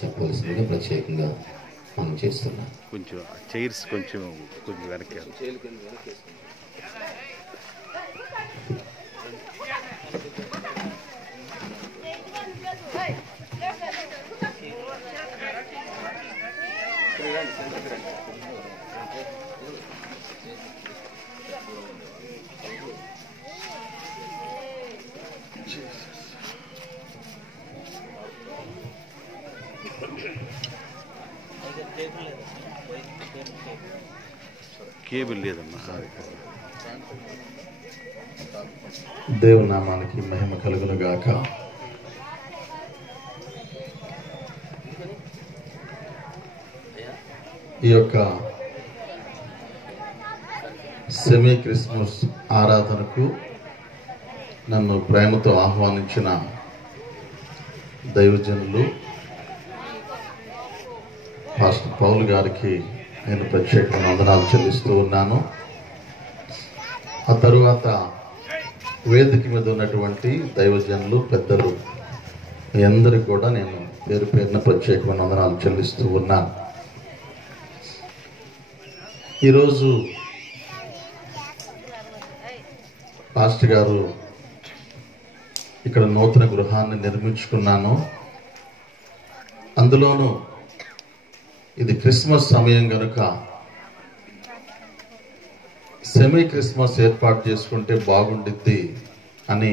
చెప్పవలసిందిగా ప్రత్యేకంగా మనం చేస్తున్నాం. కొంచెం చైర్స్ కొంచెం వెనక్కి కేబుల్ లేదమ్మా. దేవుని నామానికి మహిమ కలుగును గాక. ఈ యొక్క సెమీ క్రిస్మస్ ఆరాధనకు నన్ను ప్రేమతో ఆహ్వానించిన దైవజనులు పాస్టర్ పౌల్ గారికి నేను ప్రత్యేకమైన వందనాలు చెల్లిస్తూ ఉన్నాను. ఆ తరువాత వేదిక మీద ఉన్నటువంటి దైవజనులు, పెద్దలు మీ అందరికీ కూడా నేను పేరు పేరున ప్రత్యేకమైన వందనాలు చెల్లిస్తూ ఉన్నాను. ఈరోజు పాస్టర్ గారు ఇక్కడ నూతన గృహాన్ని నిర్మించుకున్నాను. అందులోనూ ఇది క్రిస్మస్ సమయం కనుక సెమీ క్రిస్మస్ ఏర్పాటు చేసుకుంటే బాగుండిద్ది అని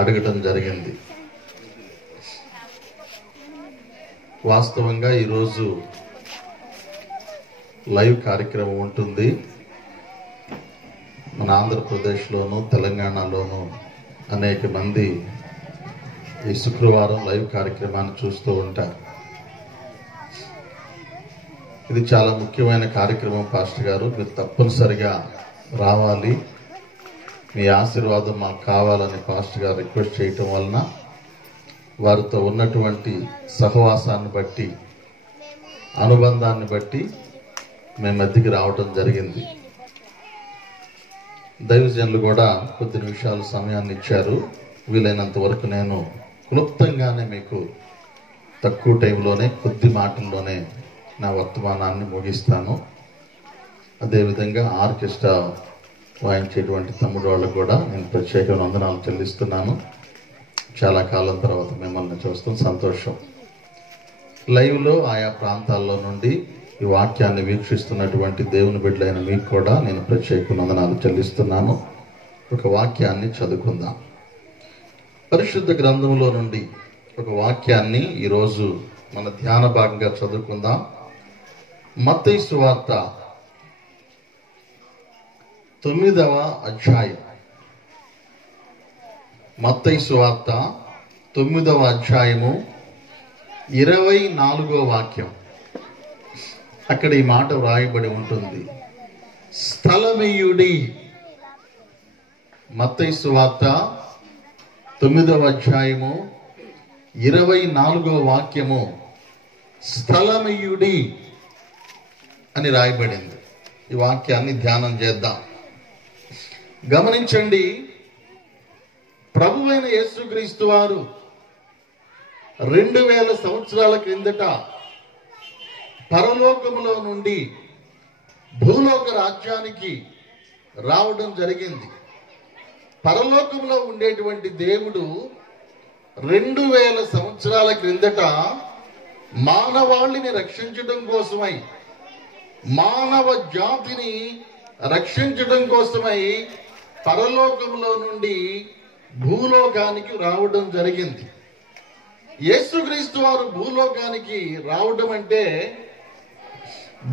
అడగటం జరిగింది. వాస్తవంగా ఈరోజు లైవ్ కార్యక్రమం ఉంటుంది. మన ఆంధ్రప్రదేశ్లోను తెలంగాణలోను అనేక మంది ఈ శుక్రవారం లైవ్ కార్యక్రమాన్ని చూస్తూ ఉంటారు. ఇది చాలా ముఖ్యమైన కార్యక్రమం పాస్టర్ గారు, మీరు తప్పనిసరిగా రావాలి, మీ ఆశీర్వాదం మాకు కావాలని పాస్టర్ గారు రిక్వెస్ట్ చేయటం వలన వారితో ఉన్నటువంటి సహవాసాన్ని బట్టి, అనుబంధాన్ని బట్టి మేము మధ్యకి రావటం జరిగింది. దైవజనులు కూడా కొద్ది నిమిషాలు సమయాన్ని ఇచ్చారు. వీలైనంత వరకు నేను క్లుప్తంగానే మీకు తక్కువ టైంలోనే కొద్ది మాటల్లోనే నా వర్తమానాన్ని ముగిస్తాను. అదేవిధంగా ఆర్కెస్ట్రా వాయించేటువంటి తమ్ముడు వాళ్ళకు కూడా నేను ప్రత్యేకమైన వందనాలు చెల్లిస్తున్నాను. చాలా కాలం తర్వాత మిమ్మల్ని చూస్తాం, సంతోషం. లైవ్లో ఆయా ప్రాంతాల్లో నుండి ఈ వాక్యాన్ని వీక్షిస్తున్నటువంటి దేవుని బిడ్డలైన మీకు కూడా నేను ప్రత్యేకమైన వందనాలు చెల్లిస్తున్నాను. ఒక వాక్యాన్ని చదువుకుందాం. పరిశుద్ధ గ్రంథంలో నుండి ఒక వాక్యాన్ని ఈరోజు మన ధ్యాన భాగంగా చదువుకుందాం. మత్తయి సువార్త 9వ అధ్యాయం. మత్తయి సువార్త 9వ అధ్యాయము 24వ వాక్యం. అక్కడ ఈ మాట వ్రాయబడి ఉంటుంది, స్థలమియుడి. మత్తయి సువార్త 9వ అధ్యాయము 24వ వాక్యము స్థలమియుడి అని రాయబడింది. ఈ వాక్యాన్ని ధ్యానం చేద్దాం. గమనించండి, ప్రభువైన యేసుక్రీస్తు వారు 2000 సంవత్సరాల క్రిందట పరలోకములో నుండి భూలోక రాజ్యానికి రావడం జరిగింది. పరలోకంలో ఉండేటువంటి దేవుడు 2000 సంవత్సరాల క్రిందట మానవాళిని రక్షించడం కోసమై, మానవ జాతిని రక్షించడం కోసమై పరలోకంలో నుండి భూలోకానికి రావడం జరిగింది. యేసుక్రీస్తు వారు భూలోకానికి రావడం అంటే,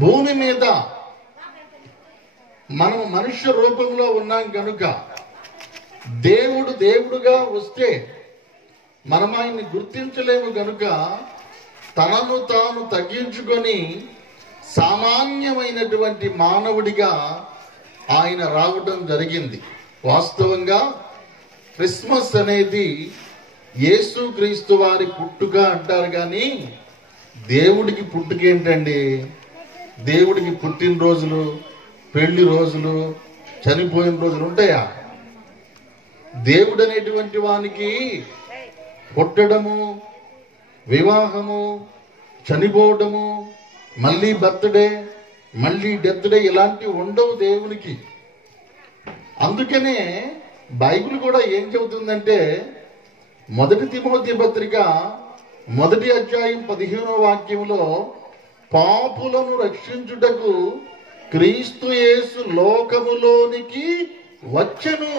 భూమి మీద మనం మనుష్య రూపంలో ఉన్నాం కనుక దేవుడు దేవుడుగా వస్తే మనం ఆయన్ని గుర్తించలేము కనుక తనను తాను తగ్గించుకొని సామాన్యమైనటువంటి మానవుడిగా ఆయన రావడం జరిగింది. వాస్తవంగా క్రిస్మస్ అనేది యేసుక్రీస్తు వారి పుట్టుక అంటారు, కానీ దేవుడికి పుట్టుక ఏంటండి? దేవుడికి పుట్టినరోజులు, పెళ్లి రోజులు, చనిపోయిన రోజులు ఉంటాయా? దేవుడు అనేటువంటి వానికి పుట్టడము, వివాహము, చనిపోవడము, మళ్ళీ బర్త్డే, మళ్ళీ డెత్ డే ఇలాంటివి ఉండవు దేవునికి. అందుకనే బైబిల్ కూడా ఏం చెబుతుందంటే, 1 తిమోతి పత్రిక 1వ అధ్యాయం 15వ వాక్యంలో, పాపులను రక్షించుటకు క్రీస్తు యేసు లోకములోనికి వచ్చెను.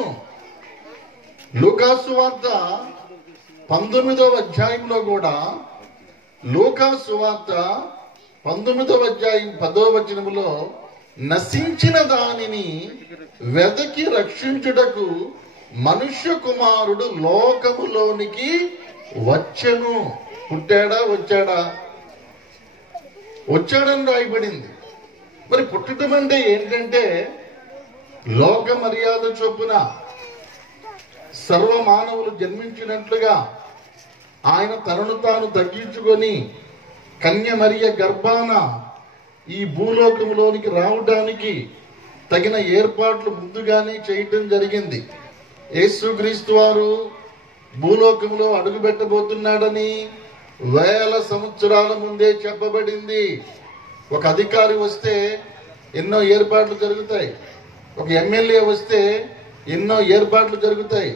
లూకాసు వార్త 19వ అధ్యాయంలో కూడా, లూకాసు వార్త 19వ అధ్యాయం 10వ వచనములో, నశించిన దానిని వెదకి రక్షించుటకు మనుష్య కుమారుడు లోకములోనికి వచ్చెను. పుట్టాడా? వచ్చాడా? వచ్చాడని రాయబడింది. మరి పుట్టడం అంటే ఏంటంటే, లోక మర్యాద చొప్పున సర్వ మానవులు జన్మించినట్లుగా ఆయన తనను తాను తగ్గించుకొని కన్య మరియ గర్భాన ఈ భూలోకంలోనికి రావడానికి తగిన ఏర్పాట్లు ముందుగానే చేయటం జరిగింది. యేసుక్రీస్తు వారు భూలోకంలో అడుగు పెట్టబోతున్నాడని 1000 సంవత్సరాల ముందే చెప్పబడింది. ఒక అధికారి వస్తే ఎన్నో ఏర్పాట్లు జరుగుతాయి, ఒక ఎమ్మెల్యే వస్తే ఎన్నో ఏర్పాట్లు జరుగుతాయి,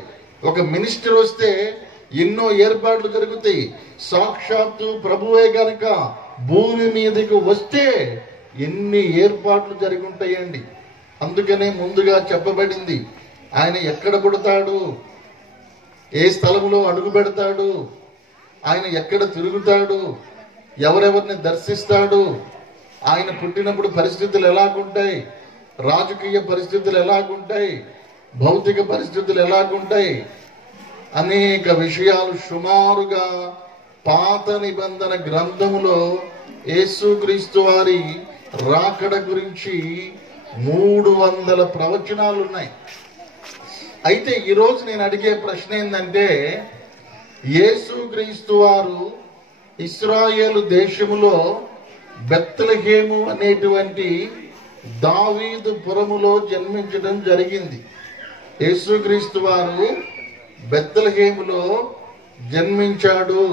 ఒక మినిస్టర్ వస్తే ఎన్నో ఏర్పాట్లు జరుగుతాయి. సాక్షాత్తు ప్రభువే గనక భూమి మీదకి వస్తే ఎన్ని ఏర్పాట్లు జరిగి ఉంటాయండి. అందుకనే ముందుగా చెప్పబడింది, ఆయన ఎక్కడ పుడతాడు, ఏ స్థలంలో అడుగు పెడతాడు, ఆయన ఎక్కడ తిరుగుతాడు, ఎవరెవరిని దర్శిస్తాడు, ఆయన పుట్టినప్పుడు పరిస్థితులు ఎలాగుంటాయి, రాజకీయ పరిస్థితులు ఎలాగుంటాయి, భౌతిక పరిస్థితులు ఎలాగుంటాయి, అనేక విషయాలు సుమారుగా పాత నిబంధన గ్రంథములో యేసుక్రీస్తు వారి రాకడ గురించి 300 ప్రవచనాలు ఉన్నాయి. అయితే ఈరోజు నేను అడిగే ప్రశ్న ఏంటంటే, యేసుక్రీస్తు వారు ఇశ్రాయేలు దేశములో బెత్లెహేము అనేటువంటి దావీదు పురములో జన్మించడం జరిగింది. యేసుక్రీస్తు వారు బెత్లెహేములో జన్మించాడు.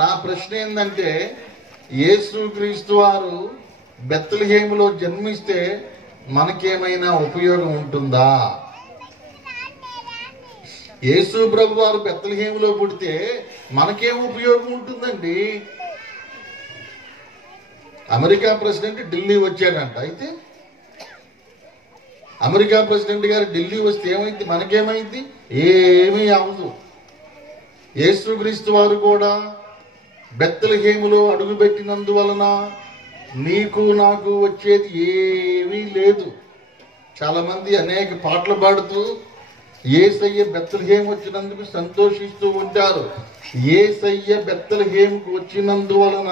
నా ప్రశ్న ఏంటంటే, యేసుక్రీస్తు వారు బెత్లెహేములో జన్మిస్తే మనకేమైనా ఉపయోగం ఉంటుందా? యేసు ప్రభు వారు బెత్లెహేములో పుడితే మనకేం ఉపయోగం ఉంటుందండి? అమెరికా ప్రెసిడెంట్ ఢిల్లీ వచ్చాడంట. అయితే అమెరికా ప్రెసిడెంట్ గారు ఢిల్లీ వస్తే ఏమైంది? మనకేమైంది? ఏమీ అవదు. యేసుక్రీస్తు వారు కూడా బెత్లెహేములో అడుగుపెట్టినందువలన నీకు నాకు వచ్చేది ఏమీ లేదు. చాలా మంది అనేక పాటలు పాడుతూ యేసయ్య బెత్లెహేము వచ్చినందుకు సంతోషిస్తూ ఉంటారు. యేసయ్య బెత్లెహేముకు వచ్చినందువలన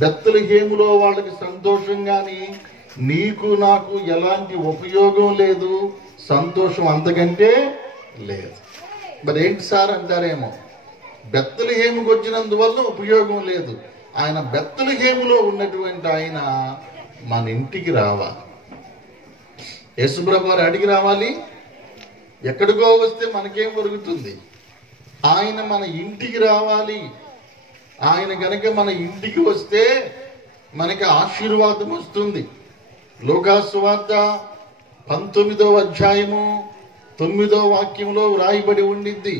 బెత్లెహేములో వాళ్ళకి సంతోషం, గాని నీకు నాకు ఎలాంటి ఉపయోగం లేదు, సంతోషం అంతకంటే లేదు. మరి ఏంటి సార్ అంటారేమో, బెత్లెహేముకు వచ్చినందువల్ల ఉపయోగం లేదు. ఆయన బెత్లెహేములో ఉన్నటువంటి ఆయన మన ఇంటికి రావాలి. యేసుప్రభు వారు అడిగి రావాలి. ఎక్కడికో వస్తే మనకేం దొరుకుతుంది? ఆయన మన ఇంటికి రావాలి. ఆయన గనక మన ఇంటికి వస్తే మనకి ఆశీర్వాదం వస్తుంది. లూకాసు వార్త 19వ అధ్యాయము 9వ వాక్యంలో వ్రాయబడి ఉండింది,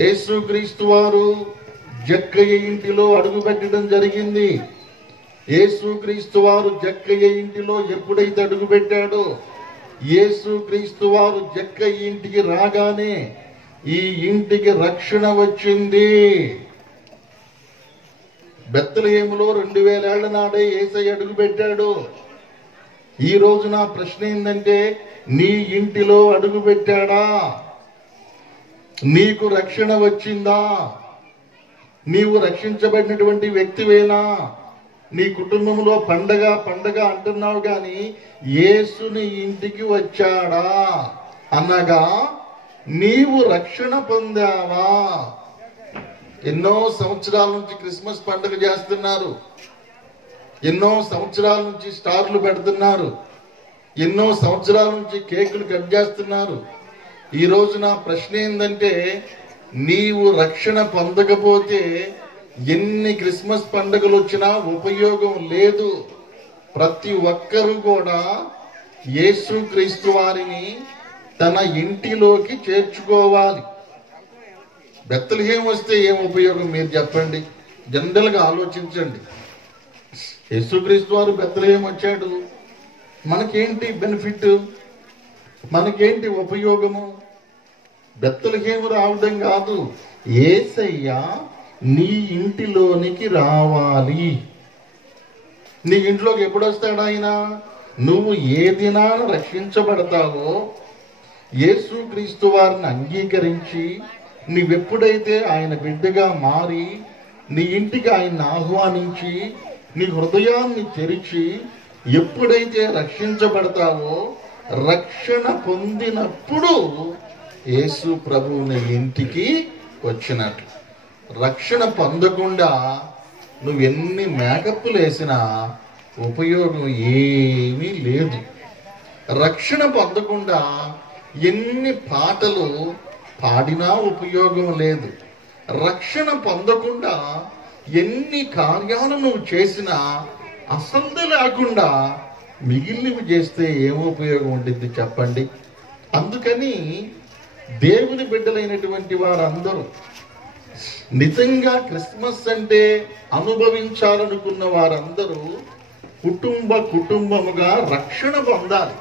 యేసుక్రీస్తు వారు జక్కయ్య ఇంటిలో అడుగు పెట్టడం జరిగింది. యేసుక్రీస్తు వారు జక్కయ్య ఇంటిలో ఎప్పుడైతే అడుగు పెట్టాడో, యేసుక్రీస్తు వారు జక్కయ్య ఇంటికి రాగానే ఈ ఇంటికి రక్షణ వచ్చింది. బెత్లెహేములో 2000 ఏళ్ల నాడే యేసయ్య అడుగు పెట్టాడు. ఈ రోజు నా ప్రశ్న ఏంటంటే, నీ ఇంటిలో అడుగు పెట్టాడా? నీకు రక్షణ వచ్చిందా? నీవు రక్షించబడినటువంటి వ్యక్తివేనా? నీ కుటుంబంలో పండగ పండగ అంటున్నావు, కానీ యేసుని ఇంటికి వచ్చాడా అనగా నీవు రక్షణ పొందావా? ఎన్నో సంవత్సరాల నుంచి క్రిస్మస్ పండుగ చేస్తున్నారు, ఎన్నో సంవత్సరాల నుంచి స్టార్లు పెడుతున్నారు, ఎన్నో సంవత్సరాల నుంచి కేకులు కట్ చేస్తున్నారు. ఈ రోజు నా ప్రశ్న ఏంటంటే, నీవు రక్షణ పొందకపోతే ఎన్ని క్రిస్మస్ పండుగలు వచ్చినా ఉపయోగం లేదు. ప్రతి ఒక్కరూ కూడా యేసుక్రీస్తు వారిని తన ఇంటిలోకి చేర్చుకోవాలి. బెత్లెహేం వస్తే ఏం ఉపయోగం మీరు చెప్పండి. జనరల్గా ఆలోచించండి. యేసుక్రీస్తు వారు బెత్లెహేం వచ్చాడు, మనకేంటి బెనిఫిట్, మనకేంటి ఉపయోగము? బెత్లెహేం రావడం కాదు, యేసయ్య నీ ఇంటిలోనికి రావాలి. నీ ఇంట్లోకి ఎప్పుడు వస్తాడు ఆయన? నువ్వు ఏ దినాన రక్షించబడతావో, యేసుక్రీస్తు వారిని అంగీకరించి నీవెప్పుడైతే ఆయన బిడ్డగా మారి నీ ఇంటికి ఆయన్ని ఆహ్వానించి నీ హృదయాన్ని తెరిచి ఎప్పుడైతే రక్షించబడతావో, రక్షణ పొందినప్పుడు యేసు ప్రభువు నీ ఇంటికి వచ్చినట్లు. రక్షణ పొందకుండా నువ్వు ఎన్ని మేకప్లు వేసినా ఉపయోగం ఏమీ లేదు. రక్షణ పొందకుండా ఎన్ని పాటలు పాడినా ఉపయోగం లేదు. రక్షణ పొందకుండా ఎన్ని కార్యాలు నువ్వు చేసినా అసలు లేకుండా మిగిలినవి చేస్తే ఏం ఉపయోగం ఉంటుంది చెప్పండి. అందుకని దేవుని బిడ్డలైనటువంటి వారందరూ నిజంగా క్రిస్మస్ అంటే అనుభవించాలనుకున్న వారందరూ కుటుంబముగా రక్షణ పొందాలి.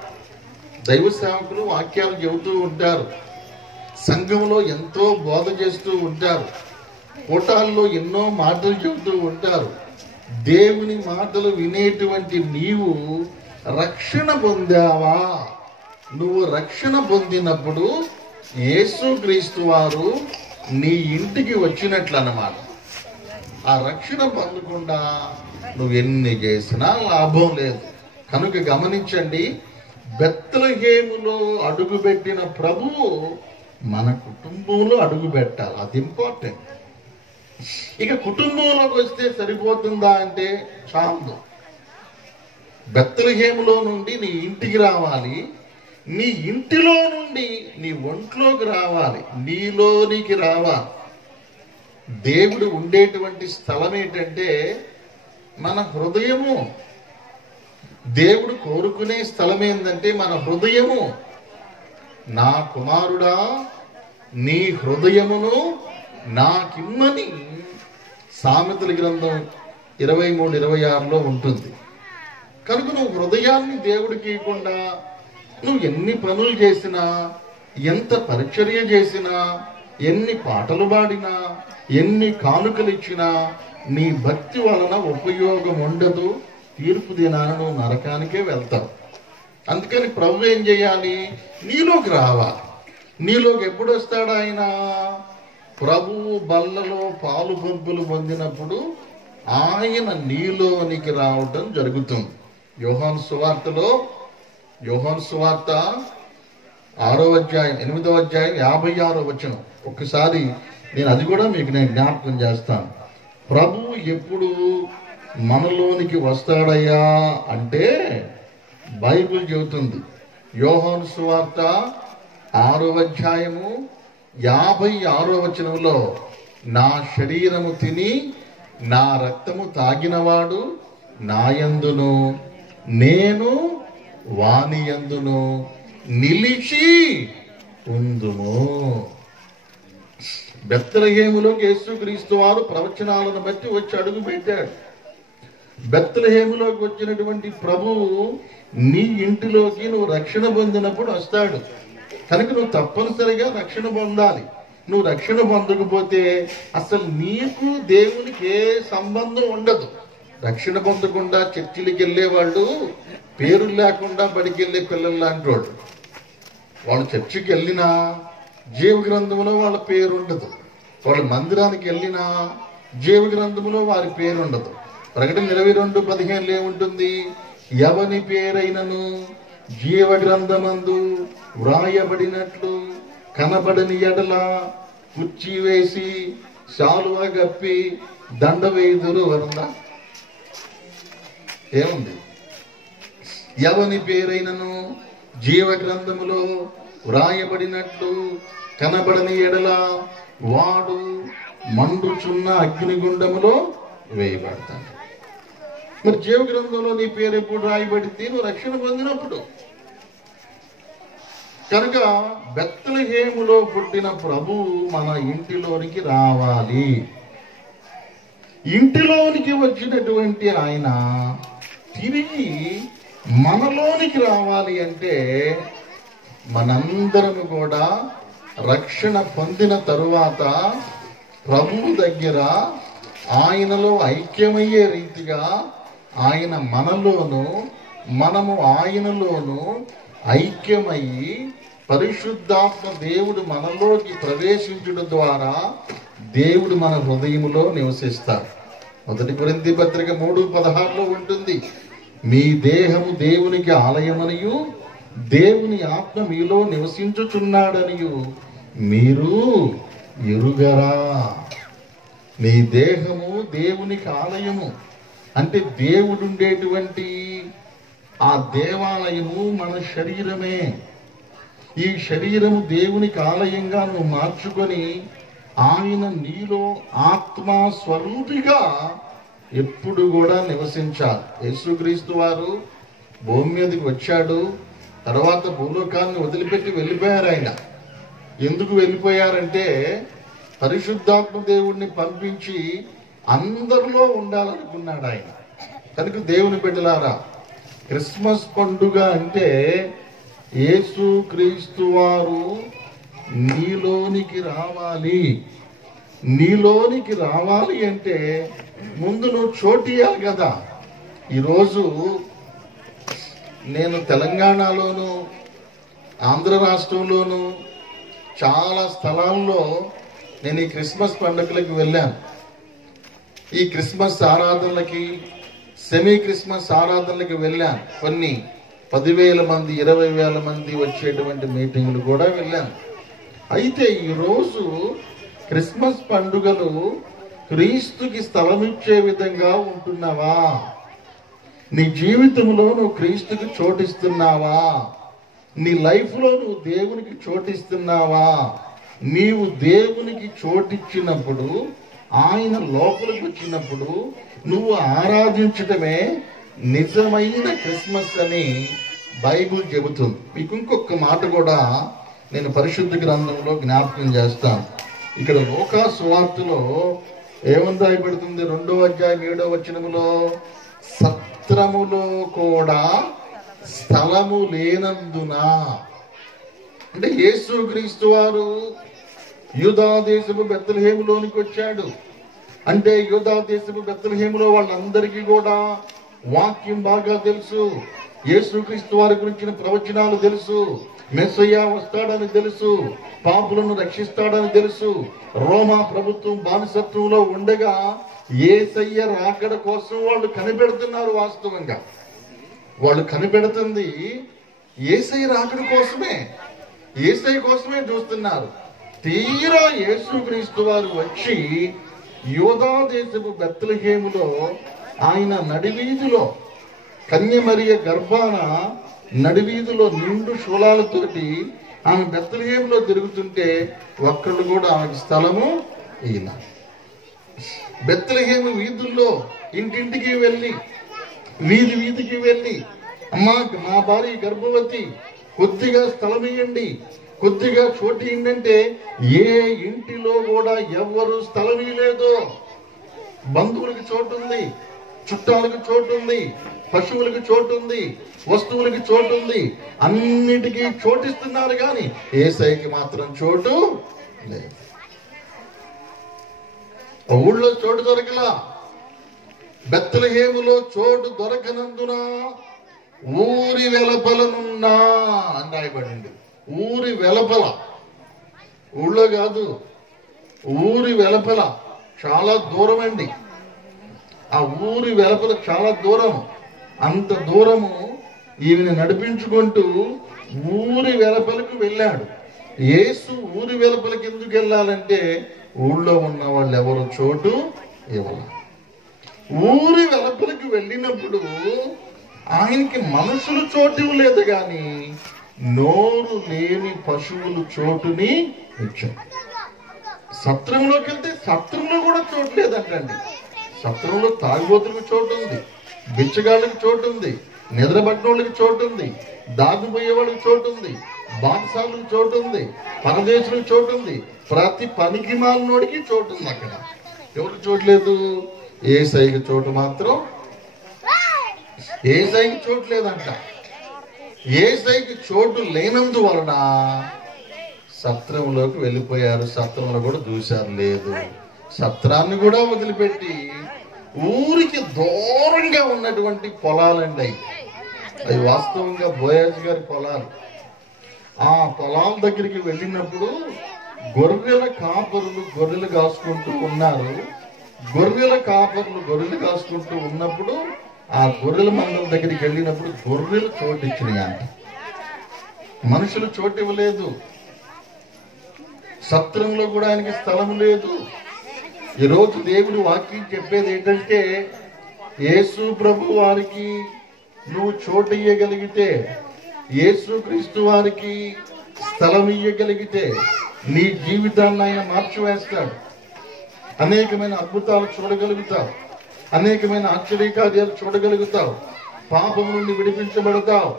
దైవ సేవకులు వాక్యాలు చెబుతూ ఉంటారు, సంఘంలో ఎంతో బోధ చేస్తూ ఉంటారు, కూటాల్లో ఎన్నో మాటలు చెబుతూ ఉంటారు. దేవుని మాటలు వినేటువంటి నీవు రక్షణ పొందావా? నువ్వు రక్షణ పొందినప్పుడు యేసుక్రీస్తు వారు నీ ఇంటికి వచ్చినట్లు అన్నమాట. ఆ రక్షణ పొందకుండా నువ్వు ఎన్ని చేసినా లాభం లేదు. కనుక గమనించండి, బెత్లెహేములో అడుగుపెట్టిన ప్రభువు మన కుటుంబంలో అడుగు పెట్టాలి. అది ఇంపార్టెంట్. ఇక కుటుంబంలోకి వస్తే సరిపోతుందా అంటే చాలు. బెత్లెహేములో నుండి నీ ఇంటికి రావాలి, నీ ఇంటిలో నుండి నీ ఒంట్లోకి రావాలి, నీలోనికి రావాలి. దేవుడు ఉండేటువంటి స్థలం ఏంటంటే మన హృదయము. దేవుడు కోరుకునే స్థలం ఏంటంటే మన హృదయము. నా కుమారుడా, నీ హృదయమును నాకిమ్మని సామెతల గ్రంథం 23:26లో ఉంటుంది. కనుక నువ్వు హృదయాన్ని దేవుడికి ఇవ్వకుండా నువ్వు ఎన్ని పనులు చేసినా, ఎంత పరిచర్య చేసినా, ఎన్ని పాటలు పాడినా, ఎన్ని కానుకలు ఇచ్చినా నీ భక్తి వలన ఉపయోగం ఉండదు. తీర్పు దినాన నువ్వు నరకానికే వెళ్తావు. అందుకని ప్రభు ఏం చేయాలి? నీలోకి రావాలి. నీలోకి ఎప్పుడు వస్తాడు ఆయన? ప్రభువు బల్లలో పాలు పంపులు పొందినప్పుడు ఆయన నీలోనికి రావటం జరుగుతుంది. యోహాను సువార్త 6వ అధ్యాయం 8వ అధ్యాయం 56వ వచనం. ఒక్కసారి అది కూడా మీకు జ్ఞాపకం చేస్తాను. ప్రభువు ఎప్పుడు మనలోనికి వస్తాడయ్యా అంటే బైబిల్ చెబుతుంది. యోహాను సువార్త 6వ అధ్యాయము 56వ వచనంలో, నా శరీరము తిని నా రక్తము తాగినవాడు నాయందును నేను వానియందును నిలిచి ఉందును. బెత్లెహేములోకి యేసుక్రీస్తు వారు ప్రవచనాలను బట్టి వచ్చి అడుగు పెట్టాడు. బెత్లెహేములోకి వచ్చినటువంటి ప్రభువు నీ ఇంటిలోకి నువ్వు రక్షణ పొందినప్పుడు వస్తాడు. కనుక నువ్వు తప్పనిసరిగా రక్షణ పొందాలి. నువ్వు రక్షణ పొందకపోతే అసలు నీకు దేవునికి ఏ సంబంధం ఉండదు. రక్షణ పొందకుండా చర్చిలకు వెళ్ళేవాళ్ళు పేరు లేకుండా బడికి వెళ్ళే పిల్లలు లాంటి వాళ్ళు. వాళ్ళు చర్చికి వెళ్ళినా జీవ గ్రంథంలో వాళ్ళ పేరు ఉండదు. వాళ్ళు మందిరానికి వెళ్ళినా జీవ గ్రంథంలో వారి పేరు ఉండదు. ప్రకటన 22:15 ఏముంటుంది? ఎవని పేరైనను జీవ గ్రంథమందు వ్రాయబడినట్లు కనబడని ఎడల కుర్చీ వేసి శాలువ కప్పి దండ వేయుదురు వరుందా? ఏముంది? ఎవని పేరైనను జీవ వ్రాయబడినట్లు కనబడని ఎడల వాడు మండుచున్న అగ్నిగుండములో వేయబడతాడు. మరి జీవ గ్రంథంలో నీ పేరు ఎప్పుడు రాయబడింది? నువ్వు రక్షణ పొందినప్పుడు. కనుక బెత్లెహేములో పుట్టిన ప్రభువు మన ఇంటిలోనికి రావాలి. ఇంటిలోనికి వచ్చినటువంటి ఆయన తిరిగి మనలోనికి రావాలి అంటే మనందరము కూడా రక్షణ పొందిన తరువాత ప్రభువు దగ్గర ఆయనలో ఐక్యమయ్యే రీతిగా ఆయన మనలోను మనము ఆయనలోను ఐక్యమయ్యి పరిశుద్ధాత్మ దేవుడు మనలోకి ప్రవేశించడం ద్వారా దేవుడు మన హృదయములో నివసిస్తాడు. 1 కొరింథీ పత్రిక 3:16 ఉంటుంది, మీ దేహము దేవునికి ఆలయమనియు దేవుని ఆత్మ మీలో నివసించుచున్నాడనియు మీరు ఎరుగరా. నీ దేహము దేవునికి ఆలయము అంటే దేవుడు ఉండేటువంటి ఆ దేవాలయము మన శరీరమే. ఈ శరీరము దేవునికి ఆలయంగా నువ్వు మార్చుకొని ఆయన నీలో ఆత్మ స్వరూపిగా ఎప్పుడు కూడా నివసించాలి. యేసుక్రీస్తు వారు భూమి మీదకి వచ్చాడు, తర్వాత భూలోకాన్ని వదిలిపెట్టి వెళ్ళిపోయారు. ఆయన ఎందుకు వెళ్ళిపోయారంటే పరిశుద్ధాత్మ దేవుడిని పంపించి అందరిలో ఉండాలనుకున్నాడు ఆయన. కనుక దేవుని బిడ్డలారా, క్రిస్మస్ పండుగ అంటే యేసుక్రీస్తు వారు నీలోనికి రావాలి. నీలోనికి రావాలి అంటే ముందు నువ్వు చోటియాలి కదా. ఈరోజు నేను తెలంగాణలోను ఆంధ్ర రాష్ట్రంలోను చాలా స్థలాల్లో నేను ఈ క్రిస్మస్ పండుగలకు వెళ్ళాను. ఈ క్రిస్మస్ ఆరాధనలకి, సెమీ క్రిస్మస్ ఆరాధనలకి వెళ్ళాను. కొన్ని 10,000 మంది 20,000 మంది వచ్చేటువంటి మీటింగులు కూడా వెళ్ళాను. అయితే ఈరోజు క్రిస్మస్ పండుగలు క్రీస్తుకి స్థలమిచ్చే విధంగా ఉంటున్నావా? నీ జీవితంలో నువ్వు క్రీస్తుకి చోటిస్తున్నావా? నీ లైఫ్లో నువ్వు దేవునికి చోటిస్తున్నావా? నీవు దేవునికి చోటిచ్చినప్పుడు, ఆయన లోపలికి వచ్చినప్పుడు నువ్వు ఆరాధించటమే నిజమైన క్రిస్మస్ అని బైబిల్ చెబుతుంది. మీకు ఇంకొక మాట కూడా నేను పరిశుద్ధ గ్రంథంలో జ్ఞాపకం చేస్తాను. ఇక్కడ లూకా సువార్తలో ఏమని రాయబడుతుంది? 2వ అధ్యాయం 7వ వచనములో, సత్రములో కూడా స్థలము లేనందున, అంటే యేసుక్రీస్తు వారు యూదా దేశపు బెత్లెహేములోనికి వచ్చాడు. అంటే యూదా దేశపు బెత్లెహేములో వాళ్ళందరికీ కూడా వాక్యం బాగా తెలుసు, యేసుక్రీస్తు వారి గురించిన ప్రవచనాలు తెలుసు, మెస్సయ్య వస్తాడని తెలుసు, పాపులను రక్షిస్తాడని తెలుసు. రోమా ప్రభుత్వం బానిసత్వంలో ఉండగా యేసయ్య రాకడ కోసం వాళ్ళు కనిపెడుతున్నారు. వాస్తవంగా వాళ్ళు కనిపెడుతుంది యేసయ్య రాకడ కోసమే, యేసయ్య కోసమే చూస్తున్నారు. తీరా యేసుక్రీస్తు వారు వచ్చి యూదా దేశపు బెత్లెహేములో ఆయన నడివీధిలో, కన్యమరియ గర్భాన నడివీధిలో నిండు శూలాలతోటి ఆమె బెత్లెహేములో తిరుగుతుంటే ఒక్కళ్ళు కూడా ఆమెకి స్థలము ఈయన. బెత్లెహేము వీధుల్లో ఇంటింటికి వెళ్ళి, వీధి వీధికి వెళ్ళి, అమ్మా మా భార్య గర్భవతి, కొద్దిగా స్థలం ఇవ్వండి, కొద్దిగా చోటు ఏంటంటే ఏ ఇంటిలో కూడా ఎవ్వరు స్థలం ఇవ్వలేదు. బంధువులకి చోటు ఉంది, చుట్టాలకు చోటు ఉంది, పశువులకు చోటు ఉంది, వస్తువులకి చోటు ఉంది, అన్నిటికీ చోటిస్తున్నారు. కానీ యేసయ్యకి మాత్రం చోటు లేదు. ఊళ్ళో చోటు దొరకలా. బెత్లెహేములో చోటు దొరకనందున ఊరి వెలపలనున్నా అని రాయబడింది. ఊరి వెలపల, ఊళ్ళో కాదు, ఊరి వెలపల, చాలా దూరం అండి. ఆ ఊరి వెలపల చాలా దూరం. అంత దూరము ఈమెను నడిపించుకుంటూ ఊరి వెలపలకు వెళ్ళాడు. యేసు ఊరి వెలపలకి ఎందుకు వెళ్ళాలంటే ఊళ్ళో ఉన్న వాళ్ళు ఎవరు చోటు ఇవ్వాలి. ఊరి వెలపలకు వెళ్ళినప్పుడు ఆయనకి మనుషులు చోటు ఇవ్వలేదు, కానీ నోరు లేని పశువులు చోటుని ఇచ్చారు. సత్రంలోకి వెళ్తే సత్రంలో కూడా చోటు లేదంటండి. సత్రంలో తాగుబోతులకు చోటు ఉంది, బిచ్చగాళ్ళకి చోటు ఉంది, నిద్రపట్టినోళ్ళకి చోటు ఉంది, దాగిపోయే వాళ్ళకి చోటు ఉంది, బాటసాలకు చోటు ఉంది, పరదేశులకు చోటు ఉంది, ప్రతి పనికి మాలినోడికి చోటు ఉంది. అక్కడ ఎవరికి చోటు లేదు? యేసయ్యకి చోటు మాత్రం, యేసయ్యకి చోటు లేదంట. యేసయ్యకి చోటు లేనందువలన సత్రంలోకి వెళ్ళిపోయారు. సత్రంలో కూడా చూశారు, లేదు. సత్రాన్ని కూడా వదిలిపెట్టి ఊరికి దూరంగా ఉన్నటువంటి పొలాలండి అవి వాస్తవంగా బోయాజ్ గారి పొలాలు. ఆ పొలాల దగ్గరికి వెళ్ళినప్పుడు గొర్రెల కాపరులు గొర్రెలు కాసుకుంటూ ఉన్నారు. గొర్రెల కాపరులు గొర్రెలు కాసుకుంటూ ఉన్నప్పుడు ఆ గొర్రెల మందల దగ్గరికి వెళ్ళినప్పుడు గొర్రెలు చోటు ఇచ్చినాయి అంట, మనుషులు చోటు ఇవ్వలేదు. సత్రంలో కూడా ఆయనకి స్థలం లేదు. ఈరోజు దేవుడు వాక్యం చెప్పేది ఏంటంటే, యేసు ప్రభు వారికి నువ్వు చోటు ఇయ్యగలిగితే, యేసు క్రీస్తు వారికి స్థలం ఇయ్యగలిగితే నీ జీవితాన్ని ఆయన మార్చివేస్తాడు. అనేకమైన అద్భుతాలు చూడగలుగుతావు, అనేకమైన ఆశ్చర్యకార్యాలు చూడగలుగుతావు, పాపం నుండి విడిపించబడతావు,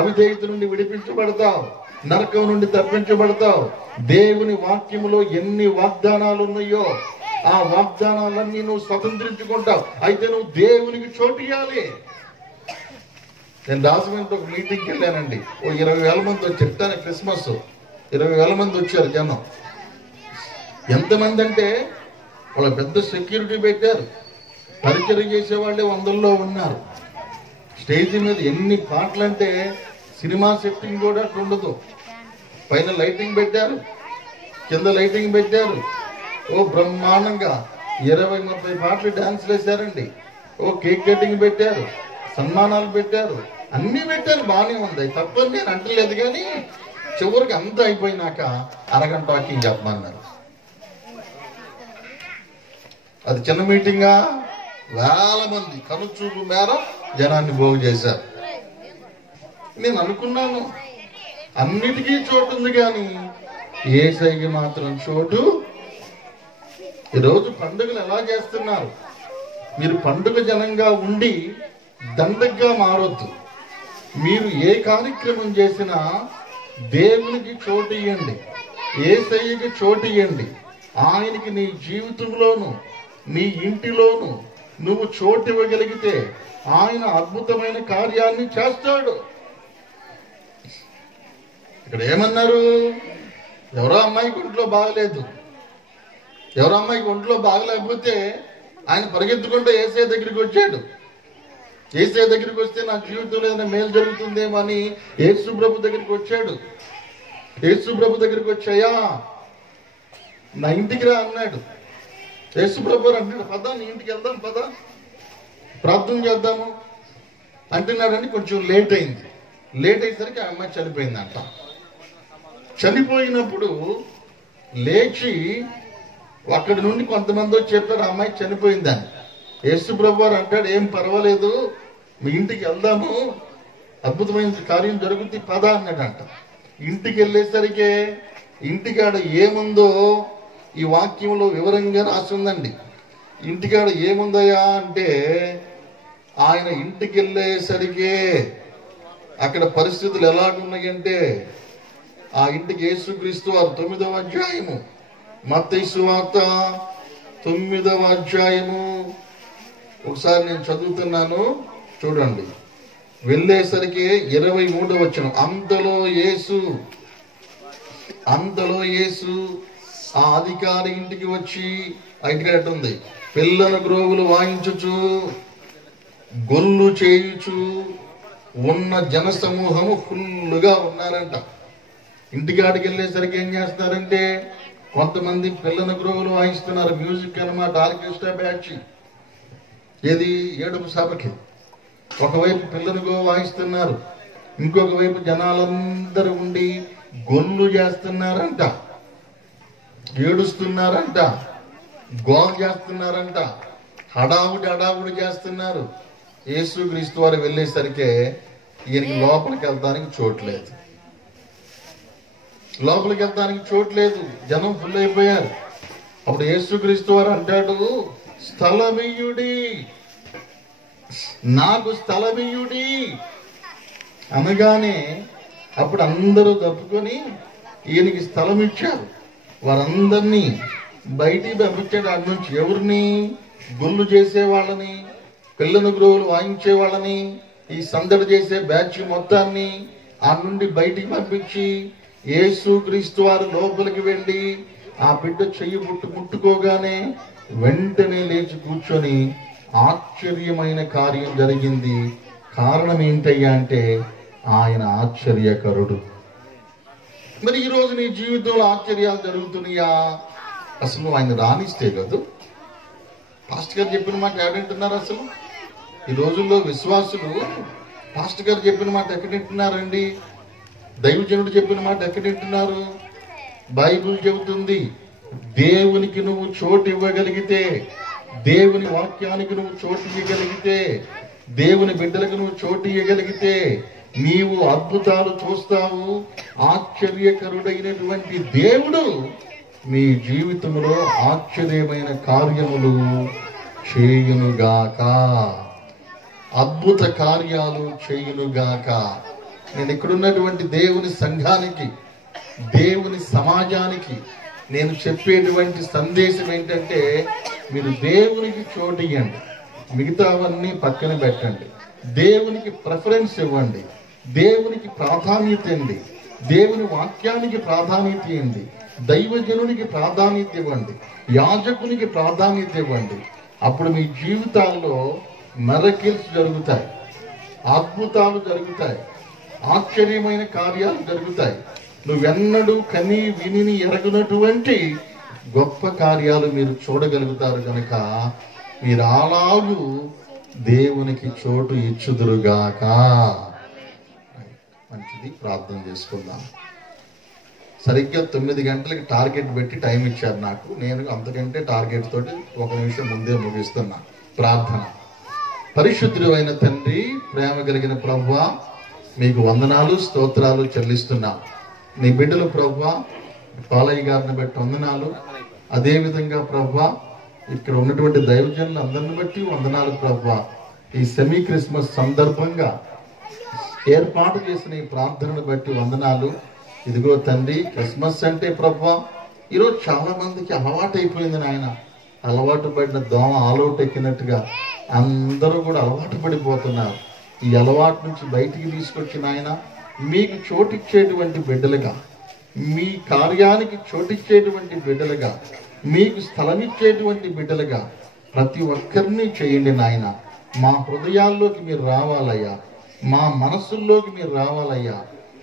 అవిధేయత నుండి విడిపించబడతావు, నరకం నుండి తప్పించబడతావు. దేవుని వాక్యములో ఎన్ని వాగ్దానాలు ఉన్నాయో ఆ వాగ్దానాలన్నీ నువ్వు స్వతంత్రించుకుంటావు. అయితే నువ్వు దేవునికి చోటు ఇవ్వాలి. నేను రాజమండ్రి ఒక మీటింగ్కి వెళ్ళానండి. ఓ 20,000 మంది వచ్చి చెప్తాను, క్రిస్మస్ 20,000 మంది వచ్చారు జనం. ఎంతమంది అంటే వాళ్ళ పెద్ద సెక్యూరిటీ పెట్టారు, పరిచయం చేసే వాళ్ళే 100లో ఉన్నారు. స్టేజ్ మీద ఎన్ని పాటలు అంటే సినిమా సెట్టింగ్ కూడా ఉండదు. పైన లైటింగ్ పెట్టారు, కింద లైటింగ్ పెట్టారు. ఓ బ్రహ్మాండంగా 20-30 పాటలు డాన్స్లు వేశారండి. ఓ కేక్ కటింగ్ పెట్టారు, సన్మానాలు పెట్టారు, అన్ని పెట్టారు. బాగానే ఉంది, తప్పని నేను అంటలేదు. కానీ చివరికి అంతా అయిపోయినాక అరగంట వాకింగ్ చెప్పమన్నారు. అది చిన్న మీటింగా, వేల మంది కనుచూపు మేర జనాన్ని పోగు చేశారు. నేను అనుకున్నాను అన్నిటికీ చోటు ఉంది, కానీ యేసయ్యకి మాత్రం చోటు. ఈరోజు పండుగలు ఎలా చేస్తున్నారు? మీరు పండుగ జనంగా ఉండి దండగ్గా మారొద్దు. మీరు ఏ కార్యక్రమం చేసినా దేవునికి చోటు ఇవ్వండి, యేసయ్యకి చోటు ఇవ్వండి. ఆయనకి నీ జీవితంలోను నీ ఇంటిలోను నువ్వు చోటు ఇవ్వగలిగితే ఆయన అద్భుతమైన కార్యాన్ని చేస్తాడు. ఇక్కడ ఏమన్నారు? ఎవరో అమ్మాయికి ఒంట్లో బాగలేదు, ఎవరో అమ్మాయికి ఒంట్లో బాగలేకపోతే ఆయన పరిగెత్తుకుంటూ యేసయ్య దగ్గరికి వచ్చాడు. యేసయ్య దగ్గరికి వస్తే నా జీవితంలో ఏదైనా మేలు జరుగుతుందేమో అని యేసు ప్రభు దగ్గరికి వచ్చాడు. యేసు ప్రభు దగ్గరికి వచ్చాయా, నా ఇంటికి రా అన్నాడు. యేసు ప్రభు అంటున్నాడు, పద నీ ఇంటికి వెళ్దాం, పద ప్రార్థన చేద్దాము అంటున్నాడని కొంచెం లేట్ అయింది. లేట్ అయ్యేసరికి ఆ అమ్మాయి చనిపోయిందంట. చనిపోయినప్పుడు లేచి అక్కడి నుండి కొంతమంది వచ్చి చెప్పారు, ఆ అమ్మాయి చనిపోయిందని. యేసు ప్రభు వారు అంటాడు, ఏం పర్వాలేదు, మీ ఇంటికి వెళ్దాము, అద్భుతమైన కార్యం జరుగుతుంది, పద అన్నాడంట. ఇంటికి వెళ్ళేసరికి ఇంటికాడ ఏముందో ఈ వాక్యంలో వివరంగా రాస్తుందండి. ఇంటికాడ ఏముందయా అంటే, ఆయన ఇంటికి వెళ్ళేసరికి అక్కడ పరిస్థితులు ఎలాగున్నాయంటే, ఆ ఇంటికి యేసుక్రీస్తు వారు 9వ అధ్యాయము, మత్తయి సువార్త 9వ అధ్యాయము ఒకసారి నేను చదువుతున్నాను చూడండి. వెళ్ళేసరికి 23వ వచనం, అంతలో యేసు ఆ అధికారి ఇంటికి వచ్చి, ఇంటికి ఉంది, పిల్లల గ్రోవులు వాయించుచు గొల్లు చేయుచు ఉన్న జన సమూహము ఫుల్లుగా ఉన్నారంట. ఇంటికాడికి వెళ్ళేసరికి ఏం చేస్తున్నారంటే, కొంతమంది పిల్లల గ్రోవులు వాయిస్తున్నారు, మ్యూజిక్ అన్నమాట, ఆర్కెస్ట్రా బ్యాచ్. ఏది ఏడుపు సభకి ఒకవైపు పిల్లల గ్రోవు వాయిస్తున్నారు, ఇంకొక వైపు జనాలందరూ ఉండి గొల్లు చేస్తున్నారంట, ఏడుస్తున్నారంట, గోల్ చేస్తున్నారంట, హడావుడి చేస్తున్నారు. యేసుక్రీస్తు వారు వెళ్ళేసరికి ఈయనకి లోపలికి వెళ్తానికి చోట్లేదు, లోపలికి వెళ్తానికి చోట్లేదు. జనం ఫుల్ అయిపోయారు. అప్పుడు యేసుక్రీస్తు వారు అంటాడు, స్థలమియ్యుడి, నాకు స్థలమియ్యుడి అనగానే అప్పుడు అందరూ తప్పుకొని ఈయనకి స్థలం ఇచ్చారు. వారందరినీ బయటికి పంపించాడు. అటు నుంచి ఎవరిని? గుళ్ళు చేసే వాళ్ళని, పిల్లను గ్రోవులు వాయించే వాళ్ళని, ఈ సందడి చేసే బ్యాచ్ మొత్తాన్ని ఆ నుండి బయటికి పంపించి యేసుక్రీస్తు వారు లోపలికి వెళ్ళి ఆ బిడ్డ చెయ్యి ముట్టుకోగానే వెంటనే లేచి కూర్చొని ఆశ్చర్యమైన కార్యం జరిగింది. కారణం ఏంటయ్యా అంటే ఆయన ఆశ్చర్యకరుడు. మరి ఈరోజు నీ జీవితంలో ఆశ్చర్యాలు జరుగుతున్నాయా? అసలు ఆయన రాణిస్తే కాదు. పాస్టర్ గారు చెప్పిన మాట ఎవరింటున్నారు? అసలు ఈ రోజుల్లో విశ్వాసులు పాస్టర్ గారు చెప్పిన మాట ఎక్కడింటున్నారండి? దైవజనుడు చెప్పిన మాట ఎక్కడింటున్నారు? బైబిల్ చెబుతుంది, దేవునికి నువ్వు చోటు ఇవ్వగలిగితే, దేవుని వాక్యానికి నువ్వు చోటు ఇవ్వగలిగితే, దేవుని బిడ్డలకు నువ్వు చోటు ఇవ్వగలిగితే నీవు అద్భుతాలు చూస్తావు. ఆశ్చర్యకరుడైనటువంటి దేవుడు మీ జీవితంలో ఆశ్చర్యమైన కార్యములు చేయునుగాక, అద్భుత కార్యాలు చేయునుగాక. నేను ఇక్కడున్నటువంటి దేవుని సంఘానికి, దేవుని సమాజానికి నేను చెప్పేటువంటి సందేశం ఏంటంటే, మీరు దేవునికి చోటు ఇవ్వండి, మిగతావన్నీ పక్కన పెట్టండి. దేవునికి ప్రిఫరెన్స్ ఇవ్వండి, దేవునికి ప్రాధాన్యత ఇవ్వండి, దేవుని వాక్యానికి ప్రాధాన్యత ఇవ్వండి, దైవజనునికి ప్రాధాన్యత ఇవ్వండి, యాజకునికి ప్రాధాన్యత ఇవ్వండి. అప్పుడు మీ జీవితాల్లో మిరకిల్స్ జరుగుతాయి, అద్భుతాలు జరుగుతాయి, ఆశ్చర్యమైన కార్యాలు జరుగుతాయి. నువ్వెన్నడూ కని విని ఎరగనటువంటి గొప్ప కార్యాలు మీరు చూడగలుగుతారు. కనుక మీరు అలాగూ దేవునికి చోటు ఇచ్చుదురుగాక. మంచిది, ప్రార్థన చేసుకుందాం. సరిగ్గా 9 గంటలకి టార్గెట్ పెట్టి టైం ఇచ్చారు నాకు. నేను అంతకంటే టార్గెట్ తోటి 1 నిమిషం ముందే ముగిస్తున్నా. ప్రార్థన. పరిశుద్ధుడు అయిన తండ్రి, ప్రేమ కలిగిన ప్రభువా, మీకు వందనాలు స్తోత్రాలు చెల్లిస్తున్నా. నీ బిడ్డలు ప్రభువా, పాలయ్య గారిని బట్టి వందనాలు. అదేవిధంగా ప్రభువా, ఇక్కడ ఉన్నటువంటి దైవజనులు అందరిని బట్టి వందనాలు ప్రభువా. ఈ సెమీ క్రిస్మస్ సందర్భంగా ఏర్పాటు చేసిన ఈ ప్రార్థనను బట్టి వందనాలు. ఇదిగో తండ్రి, క్రిస్మస్ అంటే ప్రభువా ఈరోజు చాలా మందికి అలవాటు అయిపోయింది నాయన. అలవాటు పడిన దోమ ఆలౌట్ ఎక్కినట్టుగా అందరూ కూడా అలవాటు పడిపోతున్నారు. ఈ అలవాటు నుంచి బయటికి తీసుకొచ్చిన ఆయన మీకు చోటిచ్చేటువంటి బిడ్డలుగా, మీ కార్యానికి చోటిచ్చేటువంటి బిడ్డలుగా, మీకు స్థలమిచ్చేటువంటి బిడ్డలుగా ప్రతి ఒక్కరిని చేయండి నాయన. మా హృదయాల్లోకి మీరు రావాలయ్యా, మా మనస్సుల్లోకి మీరు రావాలయ్యా,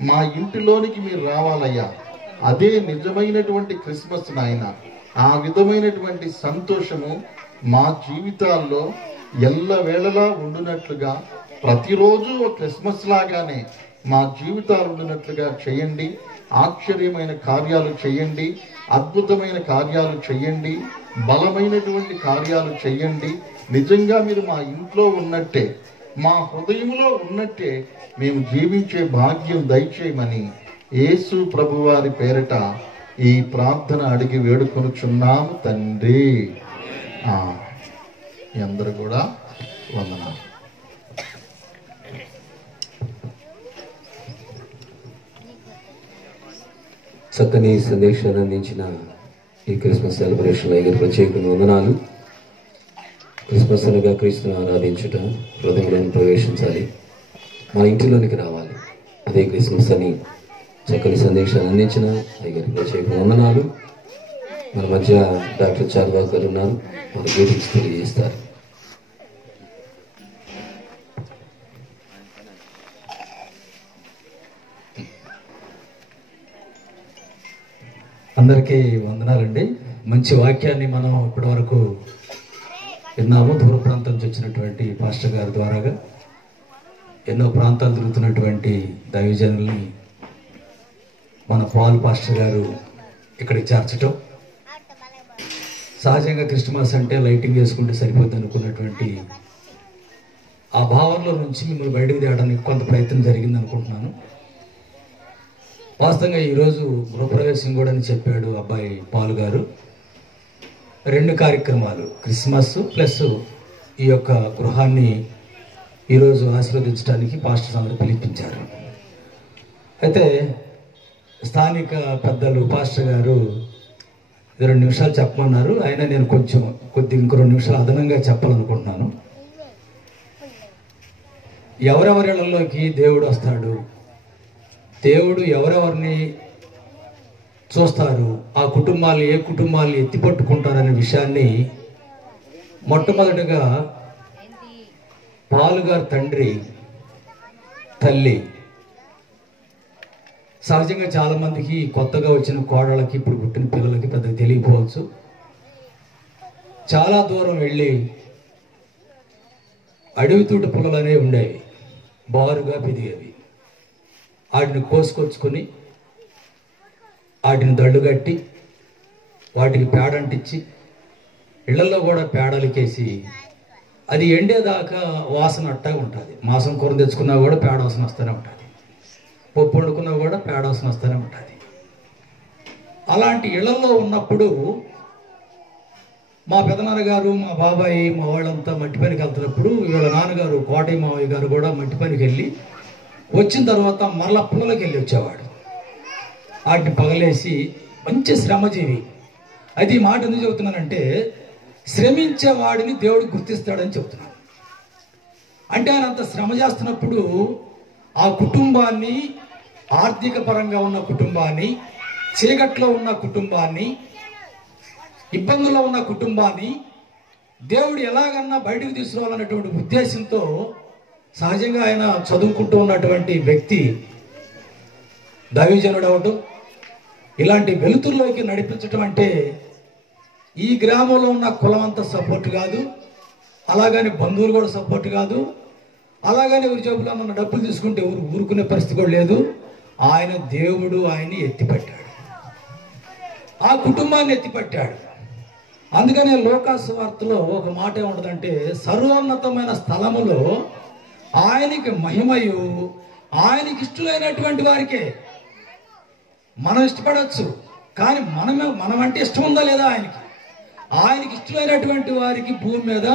మా ఇంటిలోనికి మీరు రావాలయ్యా. అదే నిజమైనటువంటి క్రిస్మస్ నాయన. ఆ విధమైనటువంటి సంతోషము మా జీవితాల్లో ఎల్లవేళలా ఉండునట్లుగా, ప్రతిరోజు క్రిస్మస్ లాగానే మా జీవితాలు ఉండినట్లుగా చేయండి. ఆశ్చర్యమైన కార్యాలు చేయండి, అద్భుతమైన కార్యాలు చేయండి, బలమైనటువంటి కార్యాలు చేయండి. నిజంగా మీరు మా ఇంట్లో ఉన్నట్టే, మా హృదయంలో ఉన్నట్టే మేము జీవించే భాగ్యం దయచేయమని యేసు ప్రభువారి పేరిట ఈ ప్రార్థన అడిగి వేడుకొనుచున్నాము తండ్రి. మీ అందరూ కూడా వందనాలు. చక్కని సందేశాన్ని అందించిన ఈ క్రిస్మస్ సెలబ్రేషన్ అయ్యారు ప్రత్యేకంగా వందనాలు. క్రిస్మస్ అనగా క్రీస్తుని ఆరాధించుట, హృదయంలోని ప్రవేశించాలి, మా ఇంటిలోనికి రావాలి. అదే క్రిస్మస్ అని చక్కని సందేశాన్ని అందించిన అయ్యారు ప్రత్యేకంగా వందనాలు. మన మధ్య డాక్టర్ చార్వాక్ గారు ఉన్నారు, మన గ్రీటింగ్స్ తెలియజేస్తారు. అందరికీ వందనాలండి. మంచి వాక్యాన్ని మనం ఇప్పటి వరకు విన్నాము. దూర ప్రాంతం నుంచి వచ్చినటువంటి పాస్టర్ గారి ద్వారాగా ఎన్నో ప్రాంతాలు తిరుగుతున్నటువంటి దైవజనుల్ని మన పాల్ పాస్టర్ గారు ఇక్కడికి చేర్చటం, సహజంగా క్రిస్మస్ అంటే లైటింగ్ వేసుకుంటే సరిపోద్ది అనుకున్నటువంటి ఆ భావంలో నుంచి మిమ్మల్ని బయటకు తేయడానికి కొంత ప్రయత్నం జరిగింది అనుకుంటున్నాను. వాస్తవంగా ఈరోజు గృహప్రవేశం కూడా అని చెప్పాడు అబ్బాయి పాలు గారు. 2 కార్యక్రమాలు, క్రిస్మస్ ప్లస్ ఈ యొక్క గృహాన్ని ఈరోజు ఆశీర్వదించడానికి పాస్టర్స్ అందరూ పిలిపించారు. అయితే స్థానిక పెద్దలు పాస్టర్ గారు 2 నిమిషాలు చెప్పమన్నారు. అయినా నేను ఇంకో 2 నిమిషాలు అదనంగా చెప్పాలనుకుంటున్నాను. ఎవరెవరిలోకి దేవుడు వస్తాడు, దేవుడు ఎవరెవరిని చూస్తారు, ఆ కుటుంబాలు ఏ కుటుంబాలు ఎత్తిపట్టుకుంటారనే విషయాన్ని మొట్టమొదటిగా పాలు గారి తండ్రి తల్లి, సహజంగా చాలా మందికి కొత్తగా వచ్చిన కోడళ్ళకి ఇప్పుడు పుట్టిన పిల్లలకి పెద్దగా తెలియకపోవచ్చు. చాలా దూరం వెళ్ళి అడవి తూట పుల్లలు అనేవి ఉండేవి, బారుగా పెరిగేవి. వాటిని కోసుకొచ్చుకొని వాటిని దళ్ళుగట్టి వాటికి పేడంటించి ఇళ్లలో కూడా పేడలకేసి అది ఎండేదాకా వాసన అట్టగా ఉంటుంది. మాంసం కూర తెచ్చుకున్నా కూడా పేడ వాసన వస్తూనే ఉంటుంది, పప్పు వండుకున్నా కూడా పేడ వాసన వస్తూనే ఉంటుంది. అలాంటి ఇళ్లలో ఉన్నప్పుడు మా పెదనాన్న గారు, మా బాబాయి, మా వాళ్ళంతా మట్టి పనికి వెళ్తున్నప్పుడు వీళ్ళ నాన్నగారు కోటయ్య మావయ్య గారు కూడా మట్టి పనికి వెళ్ళి వచ్చిన తర్వాత మరలా పుల్లలకి వెళ్ళి వచ్చేవాడు. వాటిని పగలేసి మంచి శ్రమజీవి. అది ఈ మాట ఎందుకు చెబుతున్నానంటే, శ్రమించేవాడిని దేవుడు గుర్తిస్తాడని చెబుతున్నాను. అంటే ఆయన అంత శ్రమ చేస్తున్నప్పుడు ఆ కుటుంబాన్ని, ఆర్థిక పరంగా ఉన్న కుటుంబాన్ని, చీకట్లో ఉన్న కుటుంబాన్ని, ఇబ్బందుల్లో ఉన్న కుటుంబాన్ని దేవుడు ఎలాగన్నా బయటకు తీసుకురావాలన్నటువంటి ఉద్దేశంతో సహజంగా ఆయన చదువుకుంటూ ఉన్నటువంటి వ్యక్తి దైవజనుడు అవటం, ఇలాంటి వెలుతురులోకి నడిపించటం అంటే ఈ గ్రామంలో ఉన్న కులం అంతా సపోర్ట్ కాదు, అలాగని బంధువులు కూడా సపోర్ట్ కాదు, అలాగని ఎవరి జేబులో ఉన్న డబ్బులు తీసుకుంటే ఎవరు ఊరుకునే పరిస్థితి కూడా లేదు. ఆయన దేవుడు ఆయన్ని ఎత్తిపట్టాడు, ఆ కుటుంబాన్ని ఎత్తిపట్టాడు. అందుకనే లోకాసు వార్తలో ఒక మాట ఏముంటుందంటే, సర్వోన్నతమైన స్థలములో ఆయనకి మహిమయు ఆయనకి ఇష్టమైనటువంటి వారికే. మనం ఇష్టపడవచ్చు, కానీ మనం అంటే ఇష్టం ఉందా లేదా ఆయనకి ఇష్టమైనటువంటి వారికి భూమి మీద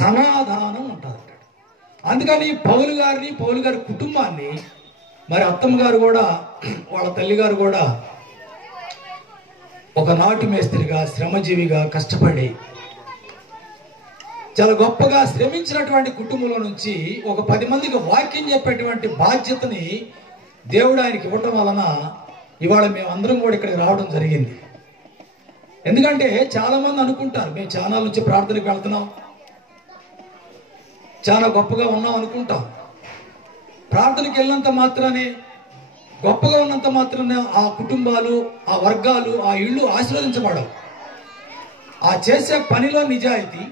సమాధానం ఉంటుంది. అందుకని పౌలు గారి కుటుంబాన్ని, మరి అత్తమ్మ గారు కూడా, వాళ్ళ తల్లిగారు కూడా ఒక నాటు మేస్త్రిగా, శ్రమజీవిగా కష్టపడి చాలా గొప్పగా శ్రమించినటువంటి కుటుంబంలో నుంచి ఒక 10 మందికి వాక్యం చెప్పేటువంటి బాధ్యతని దేవుడు ఆయనకి ఇవ్వటం వలన ఇవాళ మేమందరం కూడా ఇక్కడికి రావడం జరిగింది. ఎందుకంటే చాలా మంది అనుకుంటారు, మేము చాలా నుంచి ప్రార్థనకి వెళ్తున్నాం, చాలా గొప్పగా ఉన్నాం అనుకుంటాం. ప్రార్థనకి వెళ్ళినంత మాత్రానే, గొప్పగా ఉన్నంత మాత్రానే ఆ కుటుంబాలు, ఆ వర్గాలు, ఆ ఇళ్ళు ఆశీర్వదించబడవు. ఆ చేసే పనిలో నిజాయితీ,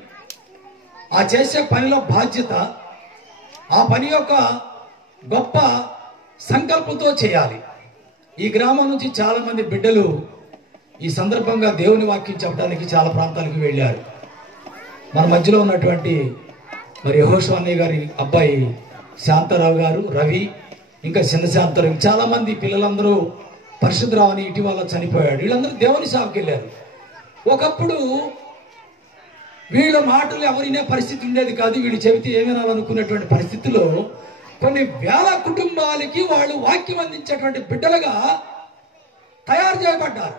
ఆ చేసే పనిలో బాధ్యత, ఆ పని యొక్క గొప్ప సంకల్పంతో చేయాలి. ఈ గ్రామం నుంచి చాలా మంది బిడ్డలు ఈ సందర్భంగా దేవుని వాక్యం చెప్పడానికి చాలా ప్రాంతాలకు వెళ్ళారు. మన మధ్యలో ఉన్నటువంటి మరి యెహోషువ అన్నయ్య గారి అబ్బాయి శాంతారావు గారు, రవి, ఇంకా చిన్న శాంతారావు, చాలా మంది పిల్లలందరూ, పరిశుద్ధరావు అని ఇటీవల చనిపోయాడు, వీళ్ళందరూ దేవుని సేవకి వెళ్ళారు. ఒకప్పుడు వీళ్ళ మాటలు ఎవరినే పరిస్థితి ఉండేది కాదు, వీళ్ళు చెబితే ఏమనాలనుకునేటువంటి పరిస్థితిలో కొన్ని వేల కుటుంబాలకి వాళ్ళు వాక్యం అందించేటువంటి బిడ్డలుగా తయారు చేయబడ్డారు.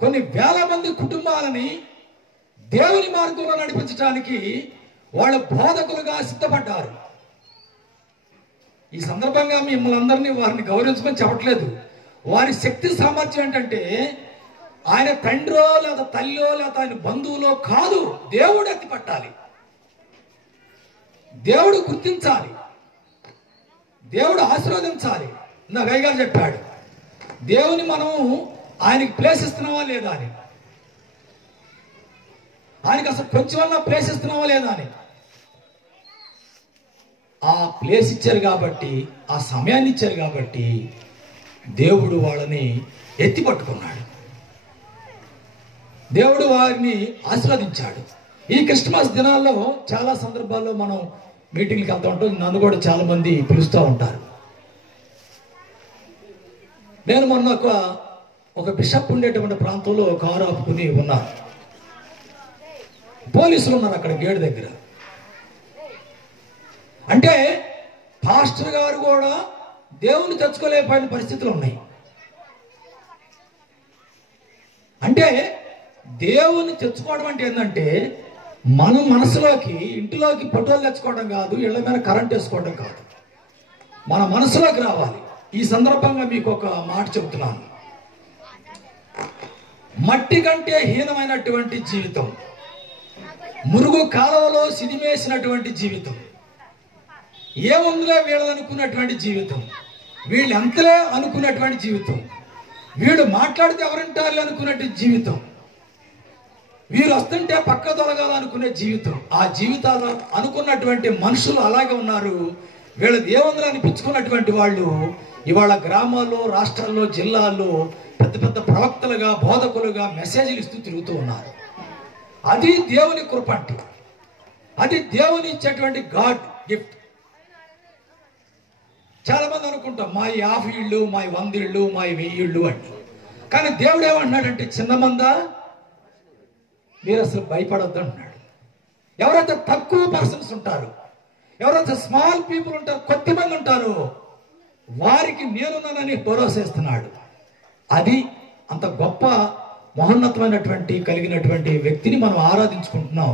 కొన్ని వేల మంది కుటుంబాలని దేవుని మార్గంలో నడిపించడానికి వాళ్ళ బోధకులుగా సిద్ధపడ్డారు. ఈ సందర్భంగా మిమ్మల్ని అందరినీ వారిని గౌరవించమని చెప్పట్లేదు. వారి శక్తి సామర్థ్యం ఏంటంటే, ఆయన తండ్రో లేదా తల్లో లేదా ఆయన బంధువులో కాదు, దేవుడు ఎత్తి పట్టాలి, దేవుడు గుర్తించాలి, దేవుడు ఆశీర్వదించాలి. ఇందాక అయ్యగారు చెప్పాడు, దేవుని మనం ఆయనకి ప్లేస్ ఇస్తున్నావా లేదా అని, ఆయనకి అసలు కొంచెమన్నా ప్లేస్ ఇస్తున్నావా లేదా అని. ఆ ప్లేస్ ఇచ్చారు కాబట్టి, ఆ సమయాన్ని ఇచ్చారు కాబట్టి దేవుడు వాళ్ళని ఎత్తి పట్టుకున్నాడు, దేవుడు వారిని ఆశీర్వదించాడు. ఈ క్రిస్మస్ దినాల్లో చాలా సందర్భాల్లో మనం మీటింగ్కి వెళ్తూ ఉంటాం, నన్ను కూడా చాలా మంది పిలుస్తూ ఉంటారు. నేను మొన్న ఒక ఒక బిషప్ ఉండేటువంటి ప్రాంతంలో కారు ఆపుకుని ఉన్నారు. పోలీసులు ఉన్నారు అక్కడ గేట్ దగ్గర. అంటే పాస్టర్ గారు కూడా దేవుని తెచ్చుకోలేకపోయిన పరిస్థితులు ఉన్నాయి. అంటే దేవుని తెచ్చుకోవడం అంటే ఏంటంటే మన మనసులోకి, ఇంటిలోకి ఫోటోలు తెచ్చుకోవడం కాదు, ఇళ్ల మీద కరెంట్ వేసుకోవడం కాదు, మన మనసులోకి రావాలి. ఈ సందర్భంగా మీకు ఒక మాట చెబుతున్నాను. మట్టి కంటే హీనమైనటువంటి జీవితం, మురుగు కాలువలో సిదిమేసినటువంటి జీవితం, ఏముందులే వీళ్ళనుకున్నటువంటి జీవితం, వీళ్ళు ఎంతలే అనుకున్నటువంటి జీవితం, వీడు మాట్లాడితే ఎవరింటారు అనుకున్నట్టు జీవితం, వీరు వస్తుంటే పక్క తొలగాల అనుకునే జీవితం, ఆ జీవితాలు అనుకున్నటువంటి మనుషులు అలాగే ఉన్నారు. వీళ్ళ దేవుందులు అనిపించుకున్నటువంటి వాళ్ళు ఇవాళ గ్రామాల్లో, రాష్ట్రాల్లో, జిల్లాల్లో పెద్ద పెద్ద ప్రవక్తలుగా, బోధకులుగా మెసేజ్లు ఇస్తూ తిరుగుతూ ఉన్నారు. అది దేవుని కృప అంటే, అది దేవుని ఇచ్చేటువంటి గాడ్ గిఫ్ట్. చాలా మంది అనుకుంటాం మా 50 ఇళ్ళు, మా 100 ఇళ్ళు, మా 1000 ఇళ్ళు అండి. కానీ దేవుడు ఏమంటున్నాడంటే, చిన్న మందా మీరు అసలు భయపడొద్దు అంటున్నాడు. ఎవరైతే తక్కువ పర్సన్స్ ఉంటారు, ఎవరైతే స్మాల్ పీపుల్ ఉంటారు, కొద్ది మంది ఉంటారు, వారికి నేనున్నానని భరోసా ఇస్తున్నాడు. అది అంత గొప్ప మహోన్నతమైనటువంటి కలిగినటువంటి వ్యక్తిని మనం ఆరాధించుకుంటున్నాం.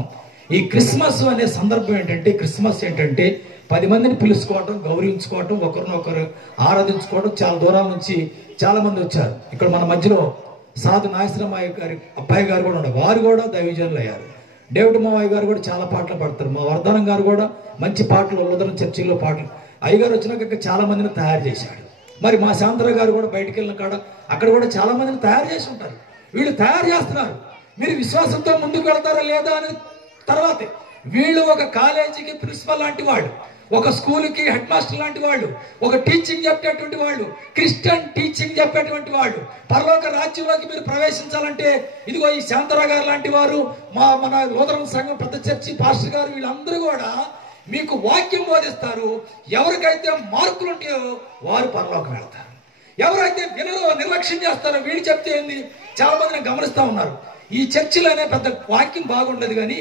ఈ క్రిస్మస్ అనే సందర్భం ఏంటంటే, క్రిస్మస్ ఏంటంటే 10 మందిని పిలుచుకోవటం, గౌరవించుకోవటం, ఒకరినొకరు ఆరాధించుకోవడం. చాలా దూరాల నుంచి చాలా మంది వచ్చారు. ఇక్కడ మన మధ్యలో సాధు నాగేశ్వరరామయ్య గారి అబ్బాయి గారు కూడా ఉన్నారు. వారు కూడా దైవజనులు అయ్యారు. డేవిడ్ మావయ్య గారు కూడా చాలా పాటలు పాడతారు. మా వర్ధనం గారు కూడా మంచి పాటలు, ఉదరం చర్చిలో పాటలు. అయ్యగారు వచ్చినాక చాలా మందిని తయారు చేశాడు. మరి మా శాంతరావు గారు కూడా బయటికి వెళ్ళిన కాడ అక్కడ కూడా చాలా మందిని తయారు చేసి ఉంటారు. వీళ్ళు తయారు చేస్తున్నారు. మీరు విశ్వాసంతో ముందుకు వెళ్తారా లేదా అని తర్వాతే. వీళ్ళు ఒక కాలేజీకి ప్రిన్సిపల్ లాంటి వాళ్ళు, ఒక స్కూల్కి హెడ్ మాస్టర్ లాంటి వాళ్ళు, ఒక టీచింగ్ చెప్పేటువంటి వాళ్ళు, క్రిస్టియన్ టీచింగ్ చెప్పేటువంటి వాళ్ళు. పరలోక రాజ్యంలోకి మీరు ప్రవేశించాలంటే ఇదిగో ఈ శాంతరావు గారు లాంటి వారు, మన లూథరన్ సంఘం పెద్ద చర్చి పాస్టర్ గారు, వీళ్ళందరూ కూడా మీకు వాక్యం బోధిస్తారు. ఎవరికైతే మార్కులు ఉంటాయో వారు పరలోకం వెళ్తారు. ఎవరైతే వినరో, నిర్లక్ష్యం చేస్తారో, వీళ్ళు చెప్తే ఏంది, చాలా మందిని గమనిస్తూ ఉన్నారు. ఈ చర్చిలోనే పెద్ద వాక్యం బాగుండదు కానీ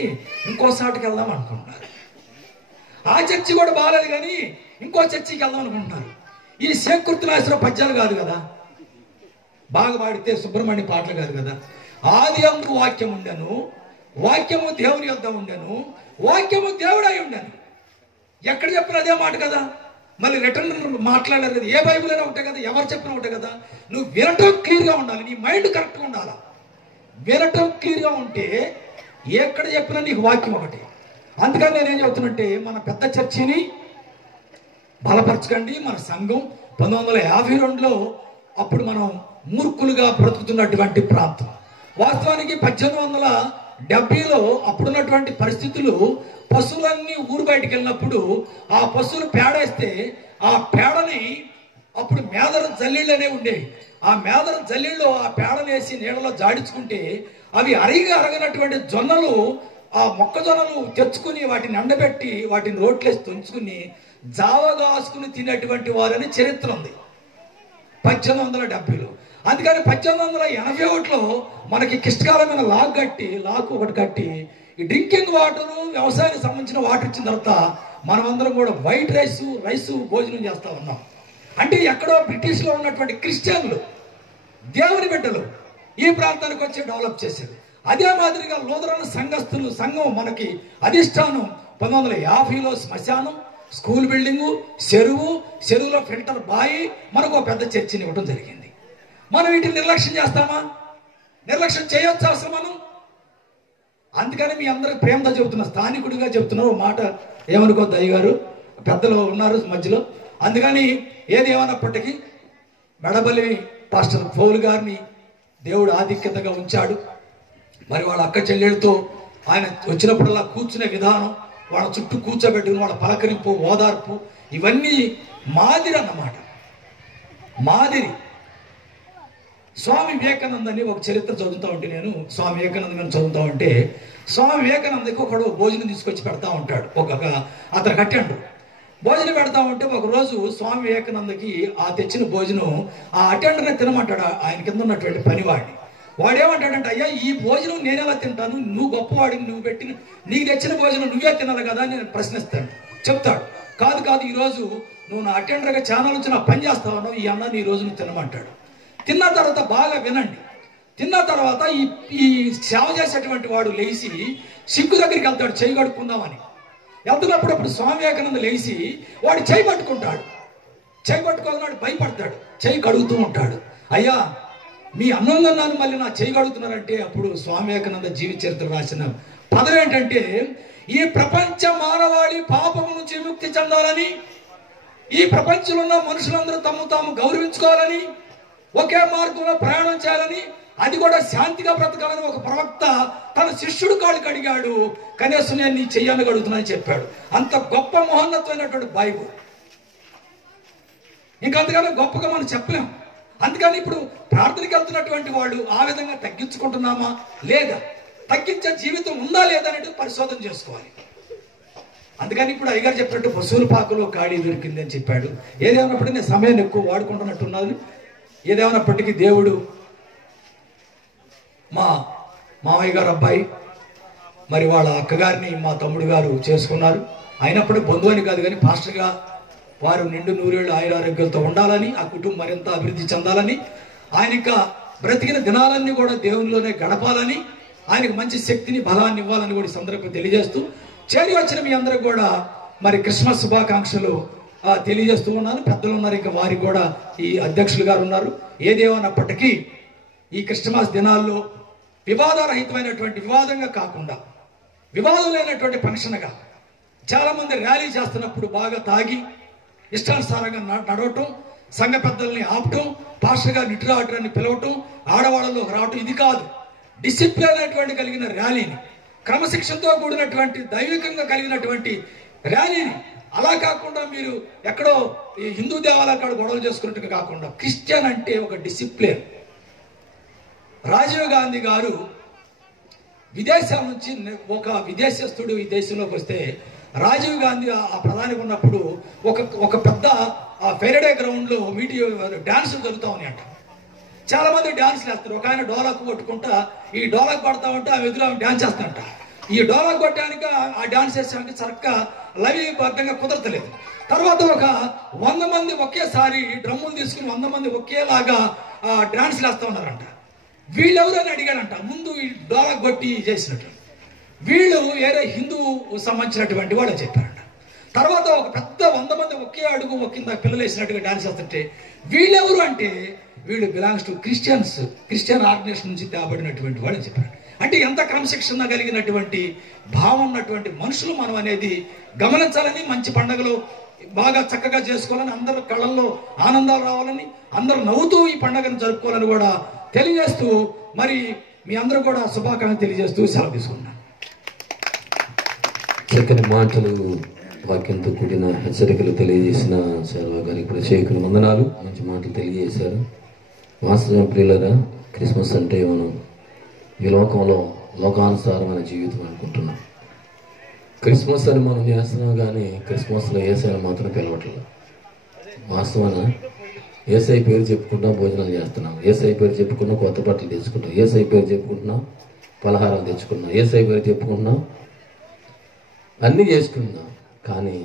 ఇంకోసాటికి వెళ్దాం అనుకుంటున్నారు. ఆ చర్చి కూడా బాగాలేదు కానీ ఇంకో చర్చికి వెళ్దాం అనుకుంటున్నారు. ఈ శేఖృతునాశ్వర పద్యాలు కాదు కదా, బాగా పాడితే సుబ్రహ్మణ్య పాటలు కాదు కదా. ఆది అందు వాక్యం ఉండను, వాక్యము దేవుని యొద్ద ఉండను, వాక్యము దేవుడై ఉండను. ఎక్కడ చెప్పిన అదే మాట కదా. మళ్ళీ రిటర్న్ మాట్లాడారు కదా. ఏ బైబుల్ అయినా ఉంటాయి కదా, ఎవరు చెప్పినా ఉంటాయి కదా. నువ్వు వినటం క్లియర్గా ఉండాలి, నీ మైండ్ కరెక్ట్గా ఉండాలి. వినటం క్లియర్గా ఉంటే ఎక్కడ చెప్పినా నీకు వాక్యం ఒకటి. అందుకని నేనేం చెబుతున్నంటే, మన పెద్ద చర్చిని బలపరచకండి. మన సంఘం 1952లో అప్పుడు మనం మూర్ఖులుగా బ్రతుకుతున్నటువంటి ప్రాంతం. వాస్తవానికి 1870లో అప్పుడున్నటువంటి పరిస్థితులు, పశువులన్నీ ఊరు బయటికి వెళ్ళినప్పుడు ఆ పశువులు పేడేస్తే ఆ పేడని అప్పుడు మేదర జల్లీళ్ళు అనేవి ఉండేవి. ఆ మేదర జల్లీళ్ళు ఆ పేడనేసి నీళ్ళలో జాడించుకుంటే అవి అరగనటువంటి జొన్నలు, ఆ మొక్కజొన్నలు తెచ్చుకుని వాటిని ఎండబెట్టి వాటిని రోట్లేసి తుంచుకుని జావగాసుకుని తినేటువంటి వారని చరిత్ర ఉంది 1870లో. అందుకని 1881లో మనకి క్లిష్టకాలమైన లాక్ ఒకటి కట్టి ఈ డ్రింకింగ్ వాటరు, వ్యవసాయానికి సంబంధించిన వాటర్ ఇచ్చిన తర్వాత మనమందరం కూడా వైట్ రైస్ భోజనం చేస్తా ఉన్నాం. అంటే ఎక్కడో బ్రిటిష్లో ఉన్నటువంటి క్రిస్టియన్లు, దేవుని బిడ్డలు ఈ ప్రాంతానికి వచ్చి డెవలప్ చేశారు. అదే మాదిరిగా లూథరన్ సంఘం మనకి అధిష్టానం 1950లో శ్మశానం, స్కూల్ బిల్డింగు, చెరువులో ఫిల్టర్ బాయి, మనకు ఒక పెద్ద చర్చిని ఇవ్వడం జరిగింది. మనం వీటిని నిర్లక్ష్యం చేస్తామా? నిర్లక్ష్యం చేయొచ్చు అసలు మనం? అందుకని మీ అందరికి ప్రేమతో చెబుతున్నా, స్థానికుడిగా చెబుతున్నారు. మాట ఏమనుకోద్దు అయ్యగారు, పెద్దలు ఉన్నారు మధ్యలో. అందుకని ఏది ఏమన్నప్పటికీ మెడబల్లి పాస్టర్ పౌలు గారిని దేవుడు ఆధిక్యతగా ఉంచాడు. మరి వాళ్ళ అక్క చెల్లెళ్ళతో ఆయన వచ్చినప్పుడల్లా కూర్చునే విధానం, వాళ్ళ చుట్టూ కూర్చోబెట్టుకుని వాళ్ళ పలకరింపు, ఓదార్పు, ఇవన్నీ మాదిరి అన్నమాట. మాదిరి. స్వామి వివేకానంద అని ఒక చరిత్ర చదువుతూ ఉంటే, నేను స్వామి వివేకానంద చదువుతూ ఉంటే, స్వామి వివేకానందకి ఒకడు భోజనం తీసుకొచ్చి పెడతా ఉంటాడు. అతను కట్టాడు. భోజనం పెడతా ఉంటే ఒకరోజు స్వామి వివేకానందకి ఆ తెచ్చిన భోజనం ఆ అటెండర్ని తినమంటాడు. ఆయన కింద ఉన్నటువంటి పనివాడిని. వాడేమంటాడంటే, అయ్యా ఈ భోజనం నేను ఎలా తింటాను, నువ్వు గొప్పవాడిని, నువ్వు పెట్టిన నీకు తెచ్చిన భోజనం నువ్వే తినాలి కదా అని నేను ప్రశ్నిస్తాను. చెప్తాడు, కాదు కాదు, ఈరోజు నువ్వు నా అటెండర్గా ఛానల్ నుంచి నా పని చేస్తా ఉన్నావు, ఈ అన్నాన్ని ఈ రోజు నువ్వు తినమంటాడు. తిన్న తర్వాత బాగా వినండి, తిన్న తర్వాత ఈ సేవ చేసేటువంటి వాడు లేచి సిగ్గు దగ్గరికి వెళ్తాడు చేయి కడుక్కుందామని. వెళ్తున్నప్పుడు స్వామి వివేకానంద లేచి వాడు చేయి పట్టుకుంటాడు. చేయి పట్టుకోవాలని భయపడతాడు, చేయి కడుగుతూ ఉంటాడు. అయ్యా మీ అన్నందన్నాను మళ్ళీ నా చేయి కడుగుతున్నారంటే అప్పుడు స్వామి వివేకానంద జీవిత చరిత్ర రాసిన పదం ఏంటంటే, ఈ ప్రపంచ మానవాళి పాపము నుంచి విముక్తి చెందాలని, ఈ ప్రపంచంలో ఉన్న మనుషులందరూ తమ తాము గౌరవించుకోవాలని, ఒకే మార్గంలో ప్రయాణం చేయాలని, అది కూడా శాంతిగా బ్రతకాలని ఒక ప్రవక్త తన శిష్యుడు కాళ్ళు కడిగాడు. కనీసం నేను నీ చెయ్యాన్ని కడుగుతున్నానని చెప్పాడు. అంత గొప్ప మహోన్నతమైనటువంటి బైబుల్. ఇంకంతకన్నా గొప్పగా మనం చెప్పలేం. అందుకని ఇప్పుడు ప్రార్థనకి వెళ్తున్నటువంటి వాళ్ళు ఆ విధంగా తగ్గించుకుంటున్నామా లేదా, తగ్గించే జీవితం ఉందా లేదా అనేది పరిశోధన చేసుకోవాలి. అందుకని ఇప్పుడు అయ్యగారు చెప్పినట్టు పశువుల పాకలో ఖాళీ దొరికింది అని చెప్పాడు. ఏదేమన్నప్పటికీ నేను సమయాన్ని ఎక్కువ వాడుకుంటున్నట్టున్నాను. ఏదేమన్నప్పటికీ దేవుడు మా మామయ్య గారు అబ్బాయి మరి వాళ్ళ అక్కగారిని మా తమ్ముడు గారు చేసుకున్నారు. అయినప్పుడు బంధువు అని కాదు కానీ పాస్టర్గా వారు నిండు నూరేళ్ళు ఆయురారోగ్యాలతో ఉండాలని, ఆ కుటుంబం మరింత అభివృద్ధి చెందాలని, ఆయన ఇంకా బ్రతికిన దినాలన్నీ కూడా దేవునిలోనే గడపాలని, ఆయనకు మంచి శక్తిని బలాన్ని ఇవ్వాలని కూడా ఈ సందర్భంగా తెలియజేస్తూ, చేరి వచ్చిన మీ అందరికి కూడా మరి క్రిస్మస్ శుభాకాంక్షలు తెలియజేస్తూ ఉన్నాను. పెద్దలు ఉన్నారు, ఇంకా వారికి కూడా ఈ అధ్యక్షులు గారు ఉన్నారు. ఏదేమన్నప్పటికీ ఈ క్రిస్మస్ దినాల్లో వివాదరహితమైనటువంటి, వివాదంగా కాకుండా వివాదం లేనటువంటి ఫంక్షన్గా చాలా మంది ర్యాలీ చేస్తున్నప్పుడు బాగా తాగి ఇష్టానుసారంగా నడవటం, సంఘ పెద్దల్ని ఆపటం, పాస్టర్గా నిట్రాటని పిలవటం, ఆడవాళ్ళలో రావటం, ఇది కాదు. డిసిప్లిన్ అనేటువంటి కలిగిన ర్యాలీని, క్రమశిక్షణతో కూడినటువంటి దైవికంగా కలిగినటువంటి ర్యాలీని, అలా కాకుండా మీరు ఎక్కడో ఈ హిందూ దేవాలయాల కాడ గొడవలు చేసుకున్నట్టుగా కాకుండా క్రిస్టియన్ అంటే ఒక డిసిప్లిన్. రాజీవ్ గాంధీ గారు విదేశాల నుంచి ఒక విదేశస్తుడు ఈ దేశంలోకి వస్తే, రాజీవ్ గాంధీ ఆ ప్రధానిగా ఉన్నప్పుడు ఒక పెద్ద ఫెరడే గ్రౌండ్ లో డాన్స్ జరుగుతూ ఉన్నాయంట. చాలా మంది డాన్స్ చేస్తారు. ఒక ఆయన డోలాకు కొట్టుకుంటా ఈ డోలాకు కొడతా ఉంటే ఆ ఎదురు డాన్స్ చేస్తాంట. ఈ డోలాకు కొట్టడానికి ఆ డాన్స్ చేసానికి సరిగ్గా లయబద్ధంగా కుదరతలేదు. తర్వాత ఒక 100 మంది ఒకేసారి డ్రమ్ములు తీసుకుని 100 మంది ఒకేలాగా డాన్స్ వేస్తూ ఉన్నారంట. వీళ్ళెవరని అడిగాడంట. ముందు ఈ డోలాకు కొట్టి చేసినట్టు వీళ్ళు ఏదో హిందూ సంబంధించినటువంటి వాళ్ళు చెప్పారంట. తర్వాత ఒక పెద్ద 100 మంది ఒకే అడుగు కింద పిల్లలు వేసినట్టుగా డాన్స్ చేస్తుంటే వీళ్ళెవరు అంటే, వీళ్ళు బిలాంగ్స్ టు క్రిస్టియన్ ఆర్గనైజేషన్ నుంచి తేబడినటువంటి వాళ్ళు చెప్పారు. అంటే ఎంత క్రమశిక్షణ కలిగినటువంటి భావం ఉన్నటువంటి మనుషులు మనం అనేది గమనించాలని, మంచి పండుగలు బాగా చక్కగా చేసుకోవాలని, అందరూ కళ్ళల్లో ఆనందాలు రావాలని, అందరూ నవ్వుతూ ఈ పండుగను జరుపుకోవాలని కూడా తెలియజేస్తూ, మరి మీ అందరూ కూడా శుభాకాంక్షలు తెలియజేస్తూ సెలవు తీసుకున్నాను. చక్కని మాటలు, వాక్యంతో కూడిన హెచ్చరికలు తెలియజేసిన సేవా గారికి ప్రత్యేక వందనాలు. మంచి మాటలు తెలియజేశారు. వాస్తవం ప్రియులరా, క్రిస్మస్ అంటే మనం ఈ లోకంలో లోకానుసారమైన జీవితం అనుకుంటున్నాం. క్రిస్మస్ అని మనం చేస్తున్నాం కానీ క్రిస్మస్లో యేసయ్యను మాత్రం పిలవట్లేదు. వాస్తవాన యేసయ్య పేరు చెప్పుకుంటాం, భోజనాలు చేస్తున్నాం. యేసయ్య పేరు చెప్పుకున్నాం, కొత్త బట్టలు తెచ్చుకుంటాం. యేసయ్య పేరు చెప్పుకుంటున్నాం, పలహారాలు తెచ్చుకున్నాం. యేసయ్య పేరు చెప్పుకుంటున్నాం, అన్నీ చేసుకుంటున్నాం. కానీ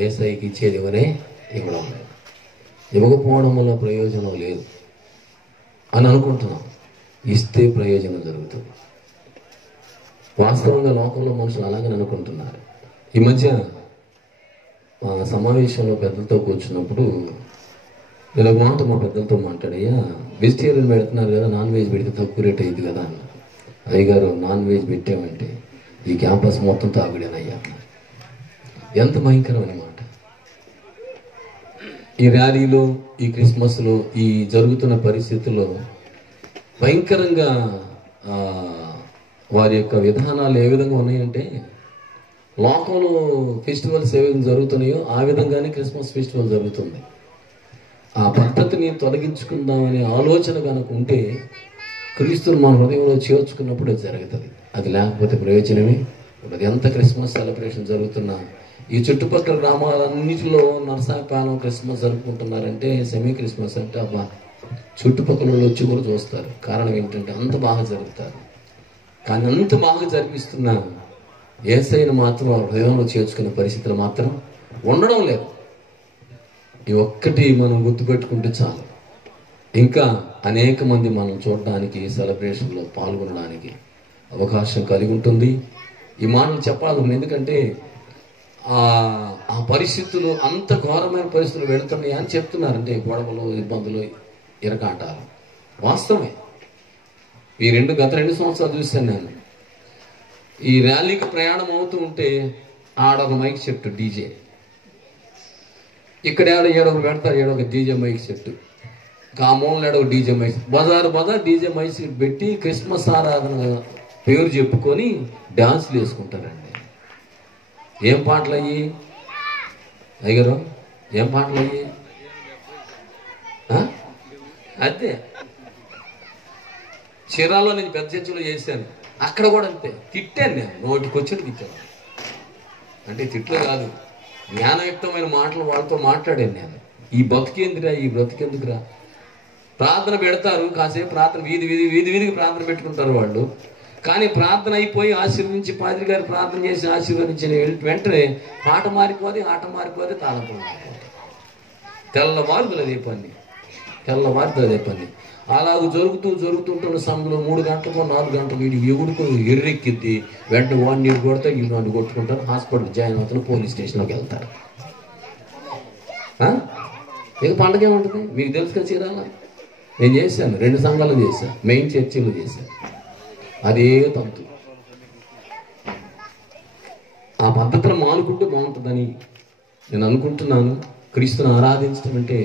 యేసయ్యకి ఇచ్చేది ఇవ్వడం లేదు. ఇవ్వకపోవడం వల్ల ప్రయోజనం లేదు అని అనుకుంటున్నాం. ఇస్తే ప్రయోజనం జరుగుతుంది. వాస్తవంగా లోకంలో మనుషులు అలాగే అనుకుంటున్నారు. ఈ మధ్య మా సమావేశంలో పెద్దలతో కూర్చున్నప్పుడు నేను ఒక మాట మా పెద్దలతో మాట్లాడయ్యా, వెజిటేరియన్ పెడుతున్నారు కదా, నాన్ వెజ్ పెడితే తక్కువ రేట్ అయ్యింది కదా అన్న. అయ్యగారు, నాన్ వెజ్ పెట్టామంటే ఈ క్యాంపస్ మొత్తం తాగుడేనయ్యా. ఎంత భయంకరమైన మాట. ఈ ర్యాలీలో, ఈ క్రిస్మస్లో, ఈ జరుగుతున్న పరిస్థితుల్లో భయంకరంగా వారి యొక్క విధానాలు ఏ విధంగా ఉన్నాయంటే, లోకంలో ఫెస్టివల్స్ ఏ విధంగా జరుగుతున్నాయో ఆ విధంగానే క్రిస్మస్ ఫెస్టివల్ జరుగుతుంది. ఆ పద్ధతిని తొలగించుకుందామనే ఆలోచన కనుక ఉంటే క్రీస్తుని మన హృదయంలో చేర్చుకున్నప్పుడు అది జరుగుతుంది. అది లేకపోతే ప్రయోజనమే ఉండదు. ఎంత క్రిస్మస్ సెలబ్రేషన్ జరుగుతున్నా ఈ చుట్టుపక్కల గ్రామాలన్నిటిలో నరసాపాలెం క్రిస్మస్ జరుపుకుంటున్నారంటే, సెమీ క్రిస్మస్ అంటే అబ్బా చుట్టుపక్కల వాళ్ళు వచ్చి కూడా చూస్తారు. కారణం ఏంటంటే అంత బాగా జరుపుతారు. కానీ అంత బాగా జరిపిస్తున్న యేసయ్యను మాత్రం హృదయంలో చేర్చుకునే పరిస్థితులు మాత్రం ఉండడం లేదు. ఈ ఒక్కటి మనం గుర్తుపెట్టుకుంటే చాలు. ఇంకా అనేక మంది మనం చూడడానికి, సెలబ్రేషన్లో పాల్గొనడానికి అవకాశం కలిగి ఉంటుంది. ఈ మాటలు చెప్పాలి, ఎందుకంటే ఆ పరిస్థితులు అంత ఘోరమైన పరిస్థితులు వెళుతున్నాయి అని చెప్తున్నారంటే, గొడవలు, ఇబ్బందులు, ఇరకాటాలు వాస్తవమే. గత 2 సంవత్సరాలు చూశాను నేను. ఈ ర్యాలీకి ప్రయాణం అవుతూ ఉంటే ఆడొక మైక్ చెట్టు డీజే, ఇక్కడ ఏడొక పెడతారు, ఏడొక డీజే మైక్ చెట్టు, కామూలలో ఏడొక డీజే మైక్, బజారు డీజే మైక్ పెట్టి క్రిస్మస్ ఆరాధన పేరు చెప్పుకొని డాన్సులు వేసుకుంటారండి. ఏం పాటలు అయ్యి అయ్యారు? ఏం పాటలు అయ్యి? అదే చీరాల్లో నేను పెద్ద చర్చలో చేశాను, అక్కడ కూడా అంతే. తిట్టాను నేను, నోటికి వచ్చి తిట్టాను. అంటే తిట్లు కాదు, జ్ఞానయుక్తమైన మాటలు వాళ్ళతో మాట్లాడాను నేను. ఈ బతుకేందిరా, ఈ బ్రతికెందుకురా? ప్రార్థన పెడతారు, కాసేపు ప్రార్థన వీధికి ప్రార్థన పెట్టుకుంటారు వాళ్ళు. కానీ ప్రార్థన అయిపోయి ఆశీర్వదించి, పాదిరి గారు ప్రార్థన చేసి ఆశీర్వదించిన వెంటనే పాట మారిపోతే, ఆట మారిపోతే, తాళంపులు మారిపోతే, తెల్లవారుతుంది అదే పని. అలాగ జరుగుతుంటున్న సమయంలో 3 గంటలకు 4 గంటలకు వీడి ఎగుడుకు ఎర్రెక్కిద్ది. వెంటనే వాడిని కొడితే వీళ్ళు కొట్టుకుంటారు, హాస్పిటల్ జాయిన్ అవుతారు, పోలీస్ స్టేషన్లోకి వెళ్తారు. ఇక పండగ ఏముంటుంది మీకు తెలుసు కదా. చీరాల నేను చేశాను, 2 సంఘాలు చేశాను, మెయిన్ చర్చిలు చేశాను. అదే తంతు. ఆ పద్ధతిలో మానుకుంటూ బాగుంటుందని నేను అనుకుంటున్నాను. క్రీస్తుని ఆరాధించడం అంటే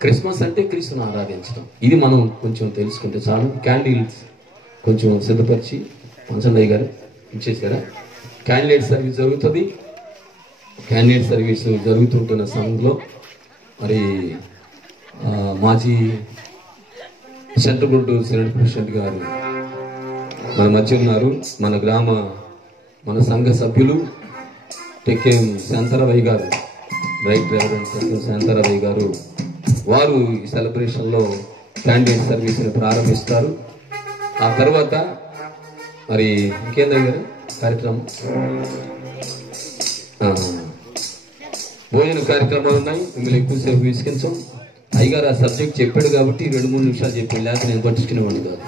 క్రిస్మస్ అంటే క్రీస్తుని ఆరాధించడం. ఇది మనం కొంచెం తెలుసుకుంటే చాలు. క్యాండిల్స్ కొంచెం సిద్ధపరిచి పంచండయ్య గారు ఇచ్చేసారా? క్యాండిడేట్ సర్వీస్ జరుగుతుంది. క్యాండిడేట్ సర్వీస్ జరుగుతుంటున్న సమయంలో మరి మాజీ సెంట్రల్ బోర్డు సెనెట్ ప్రెసిడెంట్ గారు మన మధ్య ఉన్నారు. మన సంఘ సభ్యులు టెక్కేం శాంతారావయ్య గారు, రైట్ రెవరెండ్ టెక్కేం శాంతారావయ్య గారు, వారు ఈ సెలబ్రేషన్లో క్యాండిడేట్ సర్వీస్ని ప్రారంభిస్తారు. ఆ తర్వాత మరి ఇంకేంద్ర గారు కార్యక్రమం, భోజన కార్యక్రమాలు ఉన్నాయి. మిమ్మల్ని ఎక్కువసేపు విసిగించాం. అయ్యగారు ఆ సబ్జెక్ట్ చెప్పాడు కాబట్టి 2-3 నిమిషాలు చెప్పాను, లేకపోతే నేను పట్టించుకునేవాడిని కాదు.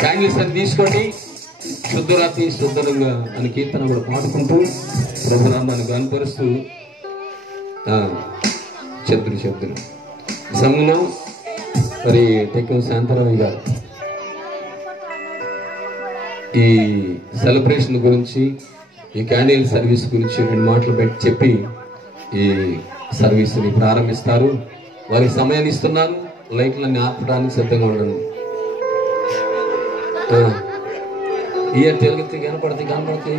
క్యాండిల్స్ అని తీసుకోండి, శుద్ధరాత్రి శుద్ధంగా అని కీర్తన కూడా పాడుకుంటూ ప్రభునామాన్ని కనపరుస్తూ చెప్తున్నారు. సమయంలో మరి టెక్కం శాంతారామయ్య గారు ఈ సెలబ్రేషన్ గురించి, ఈ క్యాండిల్ సర్వీస్ గురించి 2 మాటలు చెప్పి ఈ సర్వీస్ని ప్రారంభిస్తారు. వారికి సమయాన్ని ఇస్తున్నారు. లైట్లన్నీ ఆపడానికి సిద్ధంగా ఉండండి. ఇయర్ తెలుగుతే కనపడతాయి.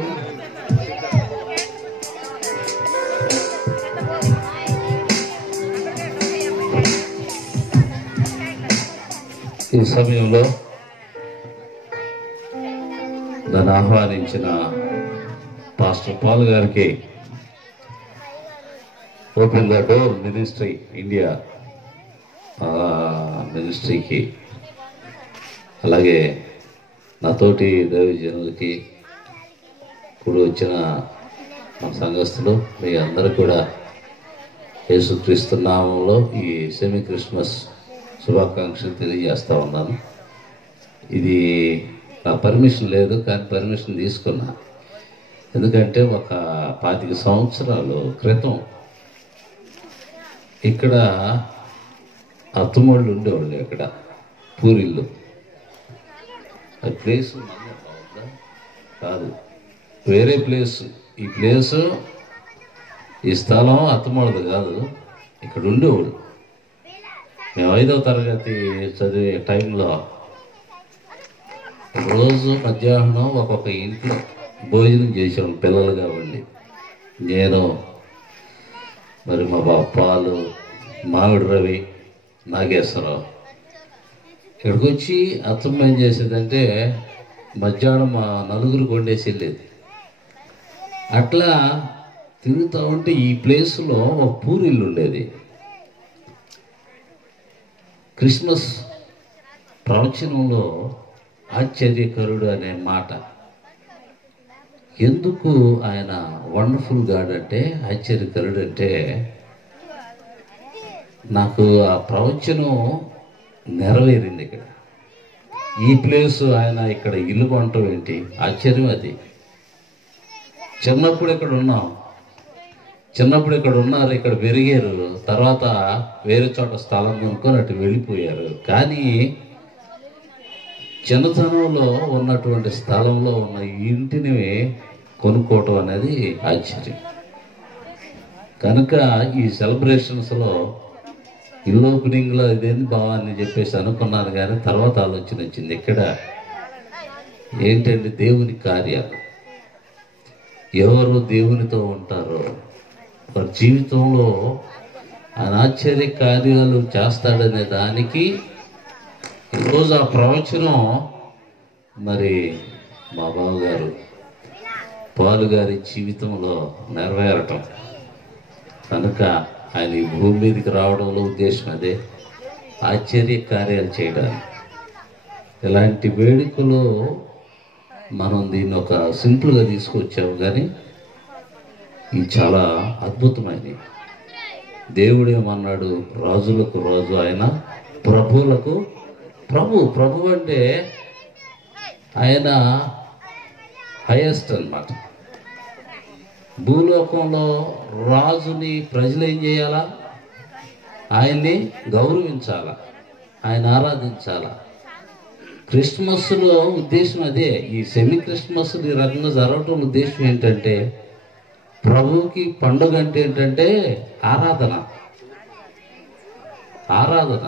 ఈ సమయంలో నన్ను ఆహ్వానించిన పాస్టర్ పాల్ గారికి, open the door ministry India మినిస్ట్రీకి, అలాగే నాతోటి దైవజనులకి, ఇప్పుడు వచ్చిన మన సంఘస్థులు, మీ అందరూ కూడా యేసుక్రీస్తు నామంలో ఈ సెమీ క్రిస్మస్ శుభాకాంక్షలు తెలియజేస్తూ ఉన్నాను. ఇది నా పర్మిషన్ లేదు, కానీ పర్మిషన్ తీసుకున్నా. ఎందుకంటే ఒక 25 సంవత్సరాల క్రితం ఇక్కడ అత్తమోళ్ళు ఉండేవాళ్ళు, ఇక్కడ పూరిళ్ళు. ఆ ప్లేస్ కాదు, వేరే ప్లేస్. ఈ ప్లేసు, ఈ స్థలం అత్తమోళ్ళది కాదు, ఇక్కడ ఉండేవాడు. మేము 5వ తరగతి చదివే టైంలో రోజు మధ్యాహ్నం ఒక్కొక్క ఇంట్లో భోజనం చేసాం పిల్లలుగా ఉండి. నేను మరి మా పాలు, మామిడి రవి, నాగేశ్వరరావు. ఇక్కడికి వచ్చి అత్తమ్మ ఏం చేసేదంటే మధ్యాహ్నం మా నలుగురికి వండేసి వెళ్ళేది. అట్లా తిరుగుతూ ఉంటే ఈ ప్లేస్లో ఒక పూరిల్లు ఉండేది. క్రిస్మస్ ప్రవచనంలో ఆశ్చర్యకరుడు అనే మాట ఎందుకు ఆయన వండర్ఫుల్ గాడ్ అంటే, ఆశ్చర్యకరుడు అంటే, నాకు ఆ ప్రవచనం నెరవేరింది. ఇక్కడ ఈ ప్లేస్ ఆయన ఇక్కడ ఇల్లు కొనటం ఏంటి ఆశ్చర్యం. అది చిన్నప్పుడు ఇక్కడ ఉన్నాం, చిన్నప్పుడు ఇక్కడ ఉన్నారు, ఇక్కడ పెరిగారు, తర్వాత వేరే చోట స్థలం కొనుక్కొని అటు వెళ్ళిపోయారు. కానీ చిన్నతనంలో ఉన్నటువంటి స్థలంలో ఉన్న ఇంటిని కొనుక్కోవటం అనేది ఆశ్చర్యం. కనుక ఈ సెలబ్రేషన్స్లో ఇల్లు ఓపెనింగ్లో ఇదేంది బావా అని చెప్పేసి అనుకున్నాను. కానీ తర్వాత ఆలోచన వచ్చింది, ఇక్కడ ఏంటంటే దేవుని కార్యాలు, ఎవరు దేవునితో ఉంటారో వారి జీవితంలో ఆయన ఆశ్చర్య కార్యాలు చేస్తాడనే దానికి ఈరోజు ఆ ప్రవచనం మరి మా బావగారు పాలు గారి జీవితంలో నెరవేరటం. కనుక ఆయన ఈ భూమి మీదకి రావడంలో ఉద్దేశం అదే, ఆశ్చర్య కార్యాలు చేయడానికి. ఇలాంటి వేడుకలో మనం దీన్ని ఒక సింపుల్గా తీసుకొచ్చాము, కానీ ఇది చాలా అద్భుతమైనది. దేవుడు ఏమన్నాడు, రాజులకు రాజు ఆయన, ప్రభువులకు ప్రభు. ప్రభు అంటే ఆయన హైయెస్ట్ అన్నమాట. భూలోకంలో రాజుని ప్రజలు ఏం చేయాలా, ఆయన్ని గౌరవించాలా, ఆయన ఆరాధించాలా. క్రిస్మస్లో ఉద్దేశం అదే. ఈ సెమీ క్రిస్మస్ ఈ రకంగా జరగటం ఉద్దేశం ఏంటంటే, ప్రభువుకి పండుగ అంటే ఏంటంటే ఆరాధన, ఆరాధన,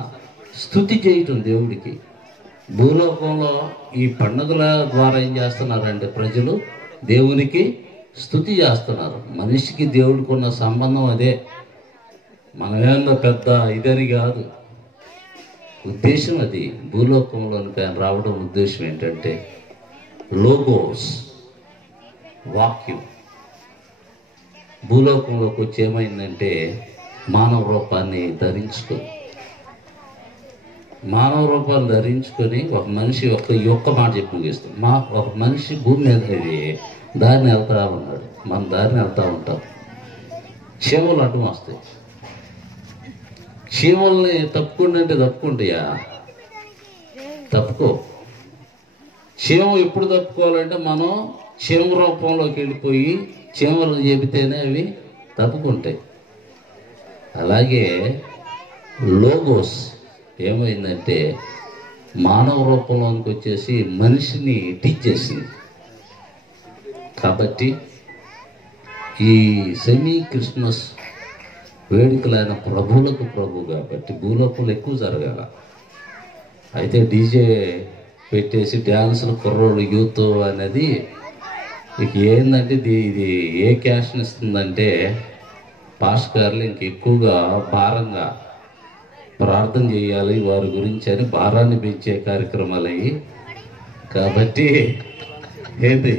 స్తుతి చేయటం దేవుడికి. భూలోకంలో ఈ పండుగల ద్వారా ఏం చేస్తున్నారంటే ప్రజలు దేవునికి స్తుతి చేస్తున్నారు. మనిషికి దేవుడికి ఉన్న సంబంధం అదే, మనమేమన్నా పెద్ద ఇదని కాదు, ఉద్దేశం అది. భూలోకంలోనికి ఆయన రావడం ఉద్దేశం ఏంటంటే లోగోస్, వాక్యం. భూలోకంలోకి వచ్చి ఏమైందంటే మానవ రూపాన్ని ధరించుకొని, మానవ రూపాన్ని ధరించుకొని ఒక మనిషి ఒక్క మాట చెప్పి ముగిస్తాం. ఒక మనిషి భూమి మీద దారిని వెళ్తా ఉన్నాడు, మన దారిని వెళ్తూ ఉంటాం, చీమలు అడ్డం వస్తాయి. చీమల్ని తప్పుకుంటే తప్పుకుంటాయా? తప్పుకో. చీమ ఎప్పుడు తప్పుకోవాలంటే మనం చీమ రూపంలోకి వెళ్ళిపోయి చీమలు చెబితేనే అవి తప్పుకుంటాయి. అలాగే లోగోస్ ఏమైందంటే మానవ రూపంలోనికి వచ్చేసి మనిషిని టీచ్ చేసింది. కాబట్టి ఈ సెమీ క్రిస్మస్ వేడుకలైన ప్రభువులకు ప్రభు కాబట్టి భూలోకంలో ఎక్కువ జరగాల. అయితే డీజే పెట్టేసి డ్యాన్సులు, కుర్రోళ్ళు, యూత్ అనేది ఇక ఏంటంటే ఇది ఏ క్యాష్ని ఇస్తుందంటే పాస్టర్ గారులు ఇంక ఎక్కువగా భారంగా ప్రార్థన చేయాలి వారి గురించి అని భారాన్ని పెంచే కార్యక్రమాలు అయ్యి, కాబట్టి ఏంటి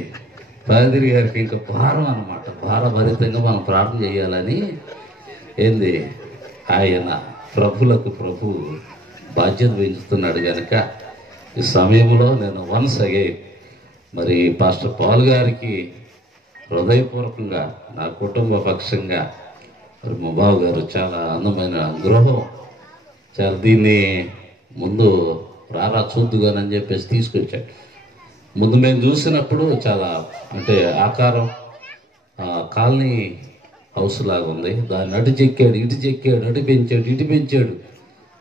పాదిరి గారికి ఇంకా భారం అన్నమాట, భారభరితంగా మనం ప్రార్థన చేయాలని ఏంది ఆయన ప్రభులకు ప్రభు బాధ్యత పెంచుతున్నాడు. కనుక ఈ సమయంలో నేను వన్స్ అగైన్ మరి పాస్టర్ పాల్ గారికి హృదయపూర్వకంగా నా కుటుంబ పక్షంగా మరి మా బావ గారు చాలా అందమైన గృహం, చాలా దీన్ని ముందు రారా చూద్దుగానని చెప్పేసి తీసుకొచ్చాడు. ముందు మేము చూసినప్పుడు చాలా అంటే ఆకారం కాలనీ హౌస్ లాగా ఉంది. దాన్ని అటు చెక్కాడు, ఇటు చెక్కాడు, అటు పెంచాడు, ఇటు పెంచాడు,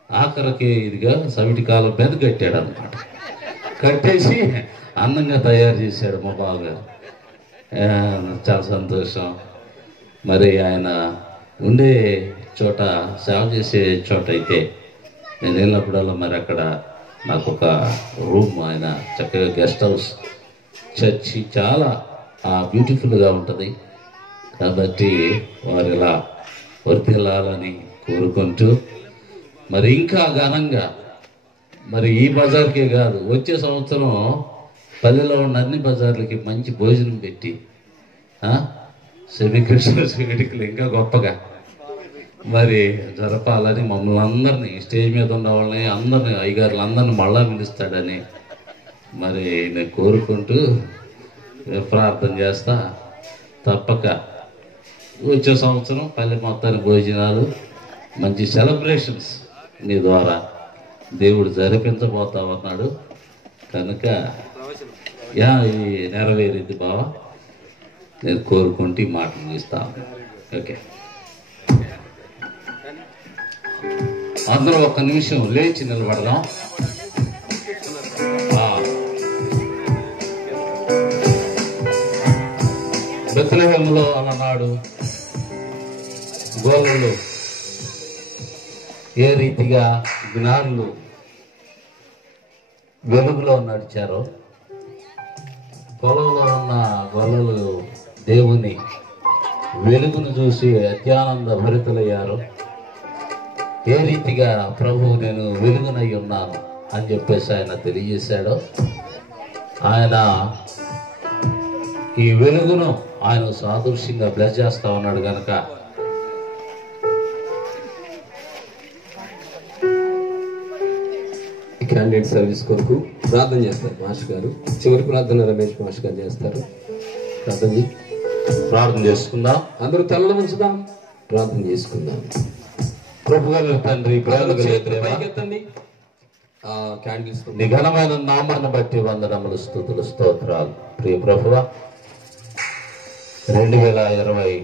ఆఖరికి ఇదిగా సవిటి కాలం మీద కట్టాడు అన్నమాట. కట్టేసి అందంగా తయారు చేశాడు మా బావగారు. చాలా సంతోషం. మరి ఆయన ఉండే చోట, సేవ చేసే చోట అయితే నేను వెళ్ళినప్పుడల్లా మరి అక్కడ నాకు ఒక రూమ్, ఆయన చక్కగా గెస్ట్ హౌస్, చర్చి చాలా బ్యూటిఫుల్గా ఉంటుంది. కాబట్టి వారు ఇలా వర్తిల్లాలని కోరుకుంటూ మరి ఇంకా ఘనంగా మరి ఈ బజార్కే కాదు వచ్చే సంవత్సరం పల్లెలో ఉన్న అన్ని బజార్లకి మంచి భోజనం పెట్టి సెమీ క్రిస్మస్ వేడుకలు ఇంకా గొప్పగా మరి జరపాలని మమ్మల్ని అందరినీ స్టేజ్ మీద ఉన్న వాళ్ళని అందరినీ అయ్యగారులు అందరిని మళ్ళా పిలుస్తాడని మరి నేను కోరుకుంటూ ప్రార్థన చేస్తా. తప్పక వచ్చే సంవత్సరం పల్లె మొత్తానికి భోజనాలు మంచి సెలబ్రేషన్స్ నీ ద్వారా దేవుడు జరిపించబోతా ఉన్నాడు కనుక ఇది నెరవేరింది బావా. నేను కోరుకుంటూ ఈ మాట ముగిస్తాను. ఓకే, అందరూ ఒక్క నిమిషం లేచి నిలబడదాం. బెత్లెహేములో అన్ననాడు గోళ్ళు ఏ రీతిగా జ్ఞానులు వెలుగులో నడిచారో, పొలంలో ఉన్న గొల్లలు దేవుని వెలుగును చూసి అత్యానంద భరితులయ్యారు. ఏ రీతిగా ప్రభు నేను వెలుగునై ఉన్నాను అని చెప్పేసి ఆయన తెలియజేశాడో, ఆయన ఈ వెలుగును ఆయన సాదృశ్యంగా బ్లెస్ చేస్తా ఉన్నాడు కనుక క్యాండిడేట్ సర్వీస్ కొరకు ప్రార్థన చేస్తారు మాస్టర్ గారు. చివరి ప్రార్థన రమేష్ మాస్టర్ గారు చేస్తారు. ప్రార్థన చేసుకుందాం. అందరూ తలలో ఉంచుదాం, ప్రార్థన చేసుకుందాం. ప్రభు గారి తండ్రి, క్యాండిల్స్ నీ ఘనమైన నామాన్ని బట్టి వందనములు, స్తుతులు, స్తోత్రాలు. ప్రియ ప్రభువా, 2021